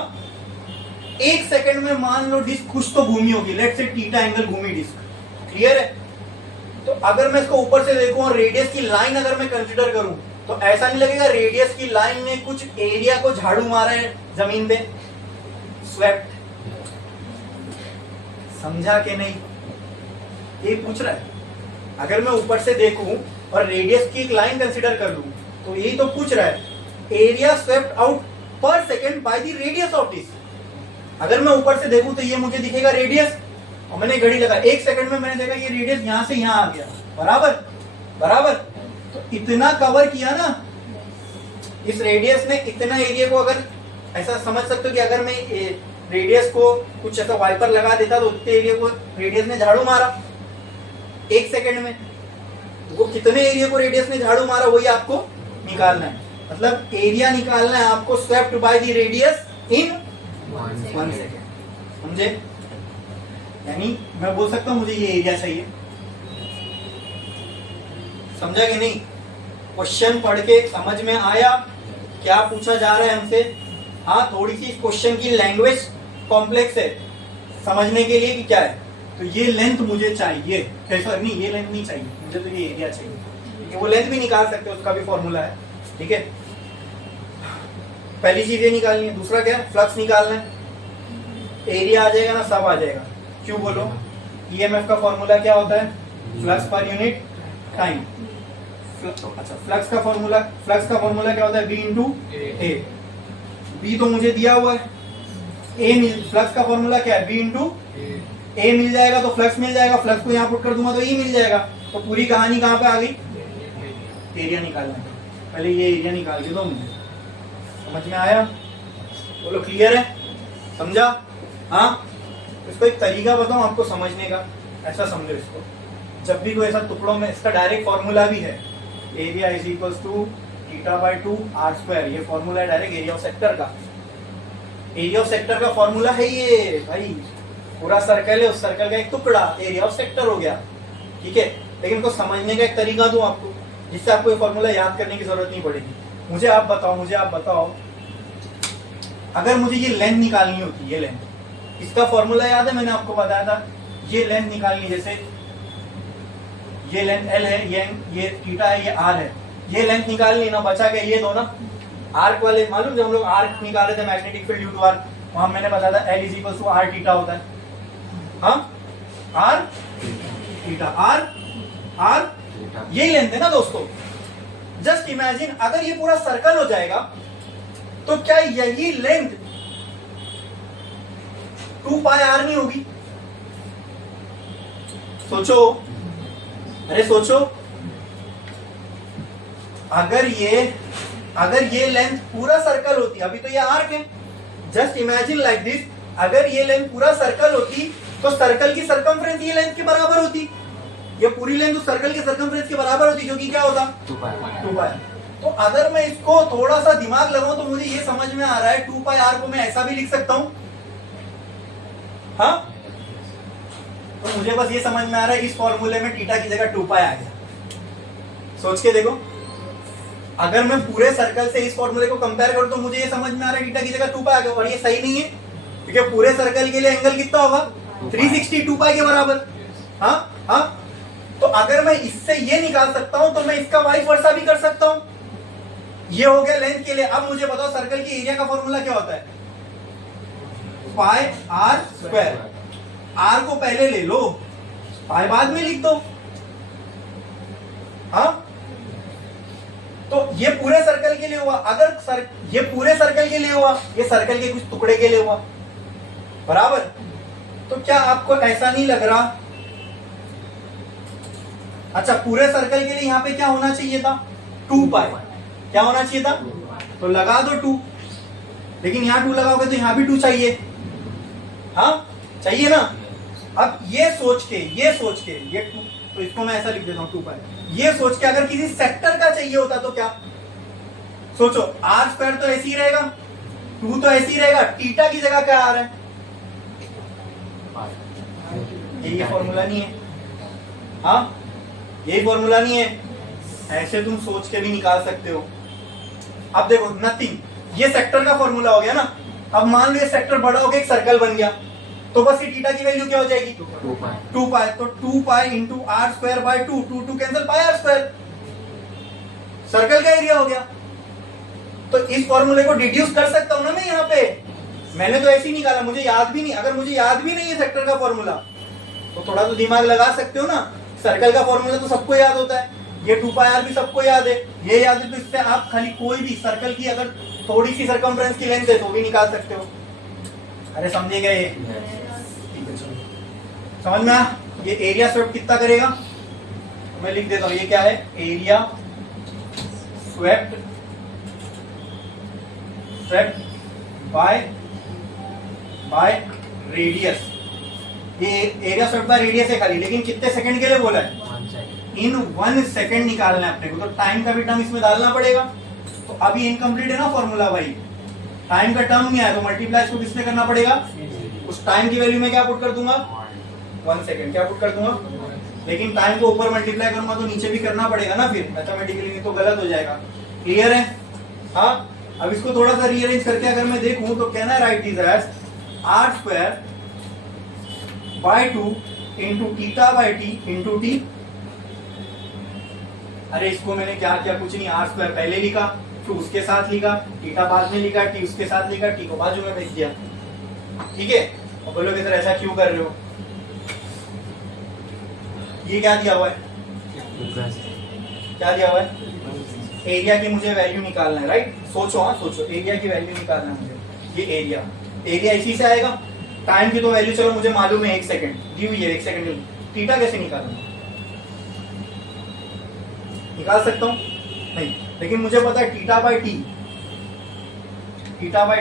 1 सेकेंड में मान लो डिस्क कुछ तो घूमी होगी, लेट्स से थीटा एंगल घूमी डिस्क, क्लियर है? तो अगर मैं इसको ऊपर से देखूं और रेडियस की लाइन अगर मैं कंसीडर करूं तो ऐसा नहीं लगेगा रेडियस की लाइन ने कुछ एरिया को झाड़ू मारा है जमीन पे, स्वेप्ट, समझा के नहीं? ये पूछ रहा है। अगर मैं ऊपर से देखूं और रेडियस की एक लाइन कंसीडर कर लूं तो यही तो पूछ रहा है, area swept out per second by the radius of disc. अगर मैं ऊपर से देखूं तो ये मुझे दिखेगा रेडियस, और मैंने घड़ी लगा 1 सेकंड में मैंने देखा ये रेडियस यहां से यहां आ गया, बराबर बराबर। तो इतना कवर किया ना, इस रेडियस ने इतना एरिया को, अगर ऐसा समझ सकते हो कि अगर मैं रेडियस को कुछ ऐसा वाइपर लगा देता तो उतने एरिया को रेडियस ने झाड़ू मारा 1 सेकंड में। वो कितने एरिया को रेडियस ने झाड़ू मारा वही आपको निकालना है, मतलब एरिया निकालना है आपको swept by the radius in 1 second, समझे? यानी मैं बोल सकता हूं मुझे ये एरिया चाहिए, समझा कि नहीं? क्वेश्चन पढ़ के समझ में आया क्या पूछा जा रहा है हमसे? हाँ, थोड़ी सी क्वेश्चन की लैंग्वेज कॉम्प्लेक्स है समझने के लिए कि क्या है। तो ये लेंथ मुझे चाहिए, कैसा नहीं, ये लेंथ नहीं चाहिए मुझे, तो ये एरिया चाहिए। वो लेंथ भी निकाल सकते हो, उसका भी फॉर्मूला है, ठीक है? पहली चीज ये निकालनी है। दूसरा क्या है? फ्लक्स निकालना है। एरिया आ जाएगा ना, सब आ जाएगा। क्यों बोलो? ईएमएफ का फॉर्मूला क्या होता है? Flux per unit time. अच्छा, फ्लक्स का फॉर्मूला क्या होता है? बी इंटू ए। बी तो मुझे दिया हुआ है, ए फ्लक्स का फॉर्मूला क्या है? बी इंटू ए मिल जाएगा तो फ्लक्स मिल जाएगा, फ्लक्स को यहाँ पुट कर दूंगा तो ई मिल जाएगा। तो पूरी कहानी कहाँ पे आ गई? एरिया निकालना है। पहले ये एरिया निकाल के दो मुझे, समझ में आया? बोलो क्लियर है? समझा? हाँ, इसको एक तरीका बताऊं आपको समझने का, ऐसा समझो इसको। जब भी कोई ऐसा टुकड़ों में, इसका डायरेक्ट फॉर्मूला भी है, area is equal to theta by 2 R square. ये फॉर्मूला है डायरेक्ट एरिया ऑफ सेक्टर का। एरिया ऑफ सेक्टर का फॉर्मूला है ये भाई, पूरा सर्कल है, उस सर्कल का एक टुकड़ा एरिया ऑफ सेक्टर हो गया, ठीक है? लेकिन इसको समझने का एक तरीका दूं आपको, जिससे आपको ये फॉर्मूला याद करने की जरूरत नहीं पड़ेगी। मुझे आप बताओ, अगर मुझे ये लेंथ निकालनी होती, ये लेंथ, इसका फॉर्मूला याद है? मैंने आपको बताया था, ये लेंथ निकालनी, जैसे ये लेंथ एल है, ये थीटा है, ये आर है, ये लेंथ निकालनी ना, बचा के ये दो ना। आर्क वाले मालूम, जब हम लोग आर्क निकाल रहे थे magnetic field due to arc, वहां मैंने बताया था L is equal to R theta होता है। हाँ, आर थीटा, आर यही लेंथ है ना दोस्तों। जस्ट इमेजिन अगर ये पूरा सर्कल हो जाएगा तो क्या यही लेंथ 2 पाई आर नहीं होगी? सोचो, अरे सोचो, अगर ये लेंथ पूरा सर्कल होती, अभी तो ये आर्क है, जस्ट इमेजिन लाइक दिस, अगर ये लेंथ पूरा सर्कल होती तो सर्कल की सरकमफ्रेंस ये लेंथ के बराबर होती, ये पूरी लेंथ उस सर्कल के सरकमफ्रेंस के बराबर होती, जो कि क्या होता? 2 पाई। तो अगर मैं इसको थोड़ा सा दिमाग लगाऊं तो मुझे ये समझ में आ रहा है 2 पाई आर को मैं ऐसा भी लिख सकता हूं। हाँ, तो मुझे बस ये समझ में आ रहा है इस फॉर्मूले में थीटा की जगह 2 पाई आ गया। सोच के देखो, अगर मैं पूरे सर्कल से इस फॉर्मूले को कंपेयर करूं तो मुझे ये समझ में आ रहा है थीटा की जगह 2 पाई आ गया, और ये सही नहीं है क्योंकि पूरे सर्कल के लिए एंगल कितना होगा? 360, 2 पाई के बराबर। हाँ, तो अगर मैं इससे ये निकाल सकता हूं तो मैं इसका वाइस वर्सा भी कर सकता हूं। ये हो गया लेंथ के लिए। अब मुझे बताओ सर्कल की एरिया का फॉर्मूला क्या होता है? पाई आर स्क्वायर। आर को पहले ले लो, पाई बाद में लिख दो। हाँ, तो ये पूरे सर्कल के लिए हुआ, अगर ये पूरे सर्कल के लिए हुआ, ये सर्कल के कुछ टुकड़े के लिए हुआ, बराबर। तो क्या आपको ऐसा नहीं लग रहा? अच्छा, पूरे सर्कल के लिए यहाँ पे क्या होना चाहिए था? 2 पाई। क्या होना चाहिए था? तो लगा दो 2, लेकिन यहाँ 2 लगाओगे तो यहाँ भी 2 चाहिए, हाँ चाहिए ना। अब ये सोच के ये 2, तो इसको मैं ऐसा लिख देता हूँ 2 पाई। ये सोच के अगर किसी सेक्टर का चाहिए होता तो क्या सोचो, आर स्क्वायर तो ऐसे ही रहेगा, 2 तो ऐसे ही रहेगा, थीटा की जगह क्या आ रहा है? ये फॉर्मूला नहीं है, हाँ यही फॉर्मूला नहीं है। ऐसे तुम सोच के भी निकाल सकते हो। अब देखो नथिंग, ये सेक्टर का फॉर्मूला हो गया ना। अब मान लो ये सेक्टर बड़ा हो गया, एक सर्कल बन गया, तो बस ये थीटा की वैल्यू क्या हो जाएगी? 2 पाई। तो 2 pi into R square by 2, 2 cancel, pi R square, circle का एरिया हो गया। तो इस फॉर्मूले को डिड्यूस कर सकता हूं ना मैं यहाँ पे। मैंने तो ऐसे ही निकाला, मुझे याद भी नहीं। अगर मुझे याद भी नहीं है सेक्टर का फॉर्मूला, तो थोड़ा तो दिमाग लगा सकते हो ना। सर्कल का फॉर्मूला तो सबको याद होता है, ये 2 पाई आर भी सबको याद है, ये याद है। तो इससे आप खाली कोई भी सर्कल की अगर थोड़ी सी सर्कमफ्रेंस की लेंथ है तो भी निकाल सकते हो। अरे समझे गए? ठीक है, चलो समझ में आया? ये एरिया स्वेप्ट कितना करेगा मैं लिख देता हूं। ये क्या है? Area swept by radius. ये एरिया स्वेप्ट बाय रेडियस है खाली, लेकिन कितने सेकंड के लिए बोला है? इन 1 सेकंड निकालना है अपने को, तो टाइम का भी टर्म इसमें डालना पड़ेगा। तो अभी इनकम्प्लीट है ना फॉर्मूला भाई, टाइम का टर्म नहीं आया, तो मल्टीप्लाई इसको किससे करना पड़ेगा? उस टाइम की वैल्यू में क्या पुट कर दूंगा? 1 सेकंड। क्या पुट कर दूंगा? लेकिन टाइम को ऊपर मल्टीप्लाई करूंगा तो नीचे भी करना पड़ेगा ना, फिर मैथमेटिकली तो गलत हो जाएगा। क्लियर है? हाँ। अब इसको थोड़ा सा रीअरेंज करके अगर मैं देखूं तो कहना है right this as R square by 2 into theta by T into T. अरे इसको मैंने क्या किया? कुछ नहीं, आर स्क्वायर पहले लिखा, 2 उसके साथ लिखा, थीटा बाद में लिखा, टी उसके साथ लिखा, टी को बाजू में भेज दिया। ठीक है? और बोलोगे सर ऐसा क्यों कर रहे हो? ये क्या दिया हुआ है? क्या दिया हुआ है? एरिया की मुझे वैल्यू निकालना है, राइट? सोचो, हाँ सोचो, एरिया की वैल्यू निकालना है मुझे। ये एरिया इसी से आएगा। टाइम की तो वैल्यू चलो मुझे मालूम है 1 सेकंड दी हुई है, 1 सेकंड। थीटा कैसे निकालूंगा? निकाल सकता हूं? नहीं, लेकिन मुझे पता है थीटा बाय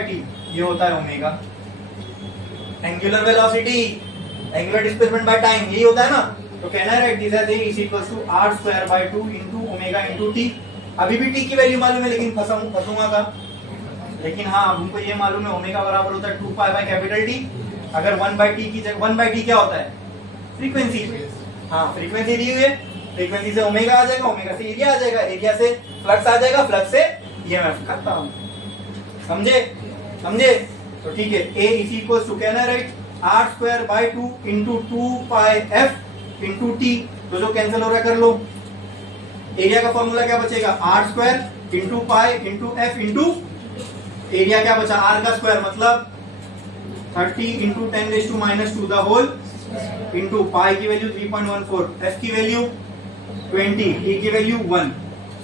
टी ये होता है omega. Angular velocity, angular displacement by time, यही होता है ना। तो कहना है right this is equal to R square by 2 into omega into T. अभी भी टी की वैल्यू मालूम है, लेकिन फंसूंगा का। लेकिन हाँ हमको ये मालूम है ओमेगा बराबर होता है 2 पाई बाय कैपिटल टी। अगर 1 बाय टी की जगह 1 बाय टी क्या होता है? फ्रीक्वेंसी। हाँ फ्रीक्वेंसी दी हुई है, फ्रीक्वेंसी से ओमेगा आ जाएगा, ओमेगा से एरिया आ जाएगा, एरिया से फ्लक्स आ जाएगा, फ्लक्स से ईएमएफ। करता हूं, समझे? तो ठीक है, ए इज इक्वल टू कहना है right R square by 2 into 2 pi F into T. तो जो कैंसिल हो रहा है कर लो। एरिया का फॉर्मूला क्या बचेगा? R square into pi into F into area क्या बचा? आर का स्क्वायर मतलब 30 into 10⁻² the whole into pi की वैल्यू 3.14, एफ की वैल्यू 20, टी की वैल्यू 1।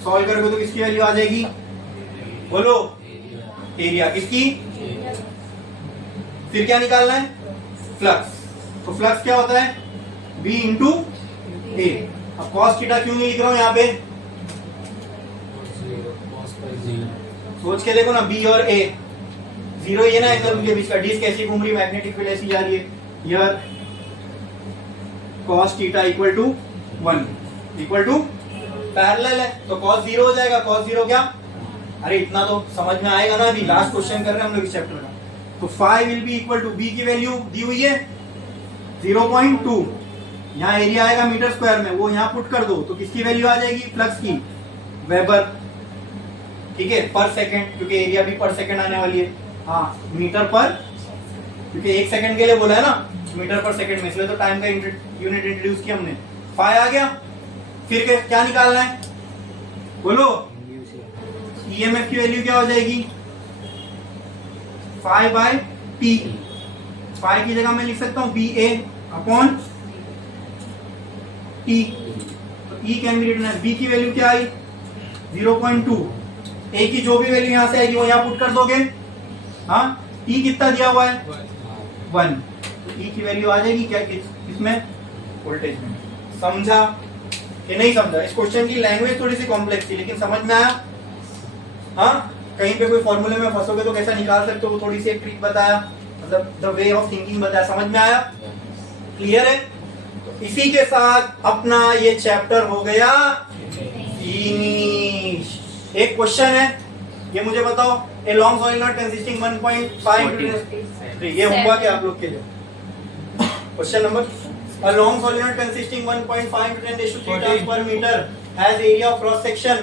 सॉल्व करोगे तो किसकी वैल्यू आ जाएगी? बोलो। एरिया किसकी? फिर क्या निकालना है? फ्लक्स। तो फ्लक्स क्या होता है? बी इंटू ए। अब कॉस थीटा क्यों नहीं लिख रहा हूं यहाँ पे? सोच के देखो ना, बी और ए जीरो ये ना एंगल उनके बीच का। डिस्क कैसी घूम रही, मैग्नेटिक फील्ड ऐसी जा रही है। Here cos theta equal to 1 equal to parallel है, तो cos 0 हो जाएगा। cos 0 क्या? अरे इतना तो समझ में आएगा ना, अभी लास्ट क्वेश्चन कर रहे हैं हम लोग इस चैप्टर का। तो phi will be equal to B की वैल्यू दी हुई है 0.2। यहाँ एरिया आएगा मीटर स्क्वायर में, वो यहाँ पुट कर दो तो किसकी वैल्यू आ जाएगी? फ्लक्स की, वेबर। ठीक है, पर सेकंड, क्योंकि एरिया भी पर सेकंड आने वाली है। हाँ मीटर पर, क्योंकि 1 सेकंड के लिए बोला है ना, मीटर पर सेकंड में, इसलिए तो टाइम का यूनिट इंट्रोड्यूस किया हमने। फाई आ गया। फिर क्या निकालना है? बोलो। ईएमएफ की वैल्यू क्या हो जाएगी? Phi bye T. फाई की जगह मैं लिख सकता हूं बी ए अपॉन टी। तो E can be written as, B की वैल्यू क्या आई? 0.2, ए की जो भी वैल्यू यहां से आएगी वो यहां पुट कर दोगे। हाँ, ई कितना दिया हुआ है 1, तो ई की वैल्यू आ जाएगी क्या इसमें, वोल्टेज में। समझा कि नहीं समझा? इस क्वेश्चन की लैंग्वेज थोड़ी सी कॉम्प्लेक्स थी लेकिन समझ में आया। हाँ, कहीं पे कोई फॉर्मूले में फंसोगे तो कैसा निकाल सकते हो, वो थोड़ी सी एक ट्रिक बताया, मतलब द वे ऑफ थिंकिंग बताया। समझ में आया? क्लियर है? तो इसी के साथ अपना ये चैप्टर हो गया फिनिश। एक क्वेश्चन है, ये मुझे बताओ, ए लॉन्ग सॉलिनॉइड कंसिस्टिंग 1.5 ये होगा क्या आप लोग के लिए? Question number, a long solenoid consisting 1.5 to 10⁻³ turns per meter has area of cross section,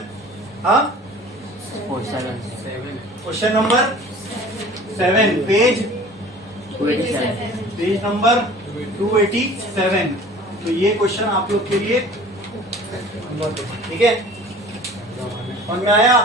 हाँ, 7. Question number 7, page 27. Page number 287। तो ये क्वेश्चन आप लोग के लिए ठीक है, समझ में आया?